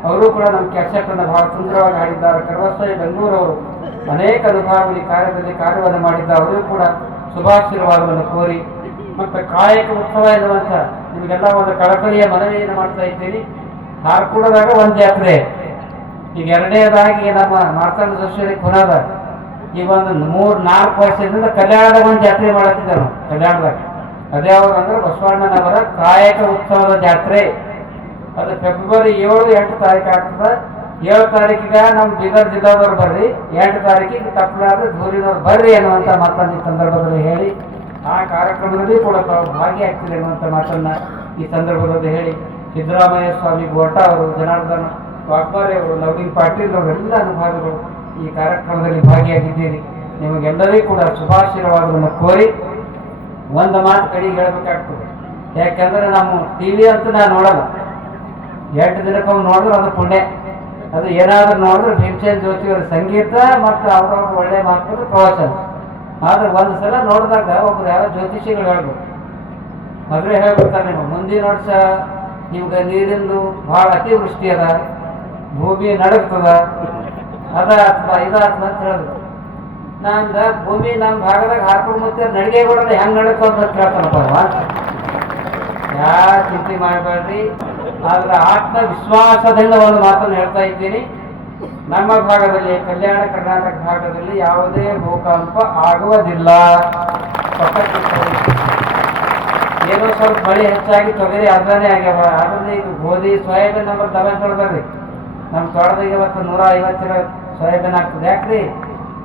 ಅವರು ಕೂಡ ನಮ್ಮ ಕ್ಯಾಸೆಟನ್ನು ಬಹಳ ಸುಂದರವಾಗಿ ಹಾಡಿದ್ದಾರೆ. ಕರವಸ್ಸೈ ಬೆಂಗಳೂರವರು ಅನೇಕ ಅನುಭವಗಳಲ್ಲಿ ಕಾರ್ಯವನ್ನು ಮಾಡಿದ್ದಾರೆ. ಅವರಿಗೂ ಕೂಡ ಶುಭಾಶೀರ್ವಾದವನ್ನು ಕೋರಿ, ಮತ್ತು ಕಾಯಕ ಉತ್ಸವ ಎನ್ನುವಂಥ ನಿಮಗೆಲ್ಲ ಒಂದು ಕಳಕಳಿಯ ಮನವಿಯನ್ನು ಮಾಡ್ತಾ ಇದ್ದೀನಿ. ಹಾರ್ಕೂಡದಾಗ ಒಂದು ಜಾತ್ರೆ, ಈಗ 2ನೇದಾಗಿ ನಮ್ಮ ಮಾರ್ತಾಂಡ ಜೋಶಿ ಪುನಃ ಈಗ ಒಂದು 3-4 ವರ್ಷದಿಂದ ಕಲ್ಯಾಣದಾಗ ಒಂದು ಜಾತ್ರೆ ಮಾಡತ್ತಿದ್ದೆ ನಾವು. ಕಲ್ಯಾಣದಾಗ ಅದೇ ಯಾವಾಗ ಅಂದ್ರೆ ಬಸವಣ್ಣನವರ ಕಾಯಕ ಉತ್ಸವದ ಜಾತ್ರೆ. ಅದು ಫೆಬ್ರವರಿ 7-8 ತಾರೀಕು ಆಗ್ತದೆ. 7 ತಾರೀಕಿಗೆ ನಮ್ಮ ಬೀದರ್ ಜಿಲ್ಲಾದವ್ರು ಬರ್ರಿ, 8 ತಾರೀಕಿಗೆ ತಪ್ಪಲಾದ ಧೂರಿನವ್ರು ಬರ್ರಿ ಅನ್ನುವಂಥ ಮಾತನ್ನು ಈ ಸಂದರ್ಭದಲ್ಲಿ ಹೇಳಿ, ಆ ಕಾರ್ಯಕ್ರಮದಲ್ಲಿ ಕೂಡ ತಾವು ಭಾಗಿಯಾಗ್ತಿದೆ ಅನ್ನುವಂಥ ಮಾತನ್ನು ಈ ಸಂದರ್ಭದಲ್ಲಿ ಹೇಳಿ, ಸಿದ್ದರಾಮಯ್ಯ ಸ್ವಾಮಿ ಗೋಟ ಅವರು, ಜನಾರ್ದನ್ ವಾಗ್ಮಾರೆ ಅವರು, ನವೀನ್ ಪಾಟೀಲ್ ಅವರು ಎಲ್ಲ ಅನುಭವಗಳು ಈ ಕಾರ್ಯಕ್ರಮದಲ್ಲಿ ಭಾಗಿಯಾಗಿದ್ದೀರಿ. ನಿಮಗೆಲ್ಲರಿಗೂ ಕೂಡ ಶುಭಾಶೀರ್ವಾದವನ್ನು ಕೋರಿ ಒಂದು ಮಾತು ಕಡೆಗೆ ಹೇಳಬೇಕಾಗ್ತದೆ. ಯಾಕೆಂದರೆ ನಮ್ಮ TV ಅಂತೂ ನಾನು ನೋಡಲ್ಲ, 8 ದಿನಕ್ಕೊಮ್ಮೆ ನೋಡಿದ್ರೆ ಅದು ಪುಣ್ಯ. ಅದು ಏನಾದರೂ ನೋಡಿದ್ರೆ ಭೀಮಸೇನ್ ಜೋಶಿಯವರ ಸಂಗೀತ ಮತ್ತು ಅವ್ರವ್ರ ಒಳ್ಳೆ ಮಾತು ಪ್ರವಚನ. ಆದ್ರೆ ಒಂದು ಸಲ ನೋಡಿದಾಗ ಒಬ್ರು ಯಾವ ಜ್ಯೋತಿಷಿಗಳು ಹೇಳ್ಬೇಕು, ಮೊದಲೇ ಹೇಳ್ಬಿಡ್ತಾರೆ, ನಿಮಗೆ ಮುಂದಿನ ವರ್ಷ ನಿಮ್ಗೆ ನೀರಿಂದು ಭಾಳ ಅತಿವೃಷ್ಟಿ ಅದ, ಭೂಮಿ ನಡುಗ್ತದ, ಅದ ಅಥವಾ ಇದಾಗ್ತದ ಅಂತ ಹೇಳಿದ್ರು. ನಮ್ದು ಭೂಮಿ ನಮ್ಮ ಭಾಗದಾಗ ಹಾರ್ಕೊಂಡು ಮುತ್ತೆ ನಡಿಗೆ ಕೊಡೋದು ಹೆಂಗೆ ನಡುತ್ತೋ ಅಂತ ಕೇಳ್ತಾನಪ್ಪ. ಯಾವ ಚಿಂತೆ ಮಾಡಬೇಡ್ರಿ, ಆದ್ರೆ ಆತ್ಮವಿಶ್ವಾಸದಿಂದ ಒಂದು ಮಾತನ್ನು ಹೇಳ್ತಾ ಇದ್ದೀನಿ. ನಮ್ಮ ಭಾಗದಲ್ಲಿ, ಕಲ್ಯಾಣ ಕರ್ನಾಟಕ ಭಾಗದಲ್ಲಿ ಯಾವುದೇ ಭೂಕಂಪ ಆಗುವುದಿಲ್ಲ. ಏನೋ ಸ್ವಲ್ಪ ಮಳೆ ಹೆಚ್ಚಾಗಿ ತೊಗರಿ ಅರ್ಧನೇ ಆಗ್ಯಾವ. ಅದರಿಂದ ಈಗ ಗೋಧಿ ಸೋಯಾಬೀನ್ ನಂಬರ್ ದಬಾಯಿಸ್ಕೊಳ್ಬೇಡ್ರಿ. ನಮ್ಮ ತೋಟದಾಗ ಇವತ್ತು 150 ಸೋಯಾಬೀನ್ ಆಗ್ತದೆ. ಯಾಕ್ರಿ?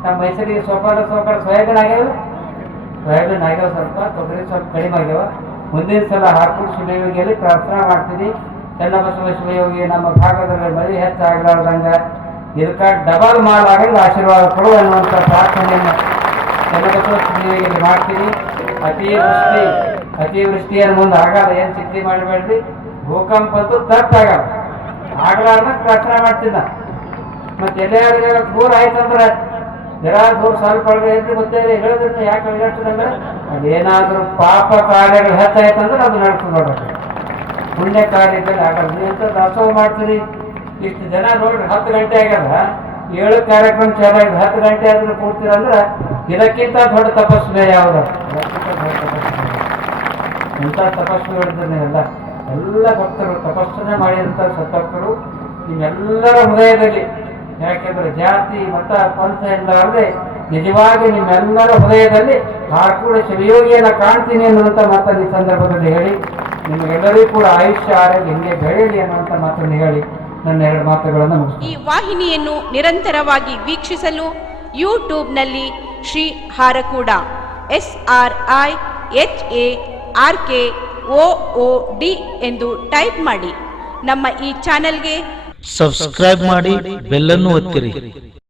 ನಮ್ಮ ಮೈಸೂರಿಗೆ ಸೋಪಾನ ಸೋಯಾಬೀನ್ ಆಗ್ಯಾವ, ಸೋಯಾಬೀನ್ ಆಗ್ಯಾವ, ಸ್ವಲ್ಪ ತೊಗರಿ ಸ್ವಲ್ಪ ಕಡಿಮೆ ಆಗ್ಯಾವ. ಮುಂದಿನ ಸಲ ಹಾಕೊಂಡು ಶಿವಯೋಗಿಯಲ್ಲಿ ಪ್ರಾರ್ಥನಾ ಮಾಡ್ತೀನಿ, ಚನ್ನಬಸವ ಶಿವಯೋಗಿ ನಮ್ಮ ಭಾಗದಲ್ಲಿ ಮಳೆ ಹೆಚ್ಚಾಗಲಾರ್ದಂಗೆ ಇದಕ್ಕೆ ಡಬಲ್ ಮಾಲ್ ಆಗಂಗೆ ಆಶೀರ್ವಾದ ಕೊಡು ಅನ್ನುವಂಥ ಪ್ರಾರ್ಥನೆಯನ್ನು ಚನ್ನಬಸವ ಶಿವಯೋಗಿಯಲ್ಲಿ ಮಾಡ್ತೀನಿ. ಅತಿವೃಷ್ಟಿಯನ್ನು ಮುಂದೆ ಆಗಲ್ಲ, ಏನು ಚಿಂತೆ ಮಾಡಬೇಡ್ರಿ. ಭೂಕಂಪ ಅಂತೂ ತಪ್ಪಾಗಲ್ಲ, ಆಗಲಾರ್ದ ಪ್ರಾರ್ಥನೆ ಮಾಡ್ತಿದ್ದ. ಮತ್ತು ಎಲ್ಲಾರಿಗೆಲ್ಲ ದೂರ ಆಯ್ತಂದ್ರೆ ಜರ ದೂರ ಸ್ವಲ್ಪ ಒಳಗೆ ಎದ್ದು ಮತ್ತೆ ಹೇಳಿದ್ರೆ ಯಾಕೆ ಹೇಳ್ತದಂದ್ರೆ ಅದೇನಾದರೂ ಪಾಪ ಕಾರ್ಯಗಳು ಹೆಚ್ಚಾಯ್ತಂದ್ರೆ ಅದು ನಡ್ಕೊಂಡು ನೋಡ್ರಿ. ಪುಣ್ಯ ಕಾರ್ಯದಲ್ಲಿ ಆಗಲ್ಲ. ನೀವಂತ ದಾಸೋಹ ಮಾಡ್ತೀರಿ, ಇಷ್ಟು ಜನ ನೋಡ್ರಿ 10 ಗಂಟೆ ಆಗ್ಯದ, 7 ಕಾರ್ಯಕ್ರಮ ಚಾಲಾಗಿ 10 ಗಂಟೆ ಆದ್ರೂ ಕೂಡ್ತೀರಂದ್ರೆ ಇದಕ್ಕಿಂತ ದೊಡ್ಡ ತಪಸ್ವಿ ಯಾವ್ದು? ಎಂಥ ತಪಸ್ವಿ ಹೇಳಿದ್ರೆ ನೀವೆಲ್ಲ ಎಲ್ಲ ಭಕ್ತರು ತಪಸ್ಸನ್ನೇ ಮಾಡಿದಂಥ ಸತ್ತಕ್ಕರು ನಿಮ್ಮೆಲ್ಲರ ಹೃದಯದಲ್ಲಿ. ಯಾಕೆಂದ್ರೆ ಜಾತಿ ಮತ ಪಂಥ ಇಲ್ಲಾರದೆ ನಿಜವಾಗಿ ನಿಮ್ಮೆಲ್ಲರ ಹೃದಯದಲ್ಲಿ ಕೂಡ ಶಿವಯೋಗಿಯನ್ನು ಕಾಣ್ತೀನಿ ಅನ್ನುವಂಥ ಮಾತನ್ನು ಈ ಸಂದರ್ಭದಲ್ಲಿ ಹೇಳಿ, ನಿಮಗೆಲ್ಲರಿಗೂ ಕೂಡ ಆಯುಷ್ಯ ಆರೋಗ್ಯ ಹಿಂಗೆ ಬೆಳೆಯಲಿ ಅನ್ನುವಂಥ ಮಾತನ್ನು ಹೇಳಿ ನನ್ನ 2 ಮಾತುಗಳನ್ನು ಮುಗಿಸ್ತೀನಿ. ಈ ವಾಹಿನಿಯನ್ನು ನಿರಂತರವಾಗಿ ವೀಕ್ಷಿಸಲು ಯೂಟ್ಯೂಬ್ನಲ್ಲಿ ಶ್ರೀ ಹಾರಕೂಡ SRIHARKOOD ಎಂದು ಟೈಪ್ ಮಾಡಿ. ನಮ್ಮ ಈ ಚಾನೆಲ್ಗೆ ಸಬ್ಸ್ಕ್ರೈಬ್ ಮಾಡಿ, ಬೆಲ್ಲನ್ನು ಒತ್ತಿರಿ.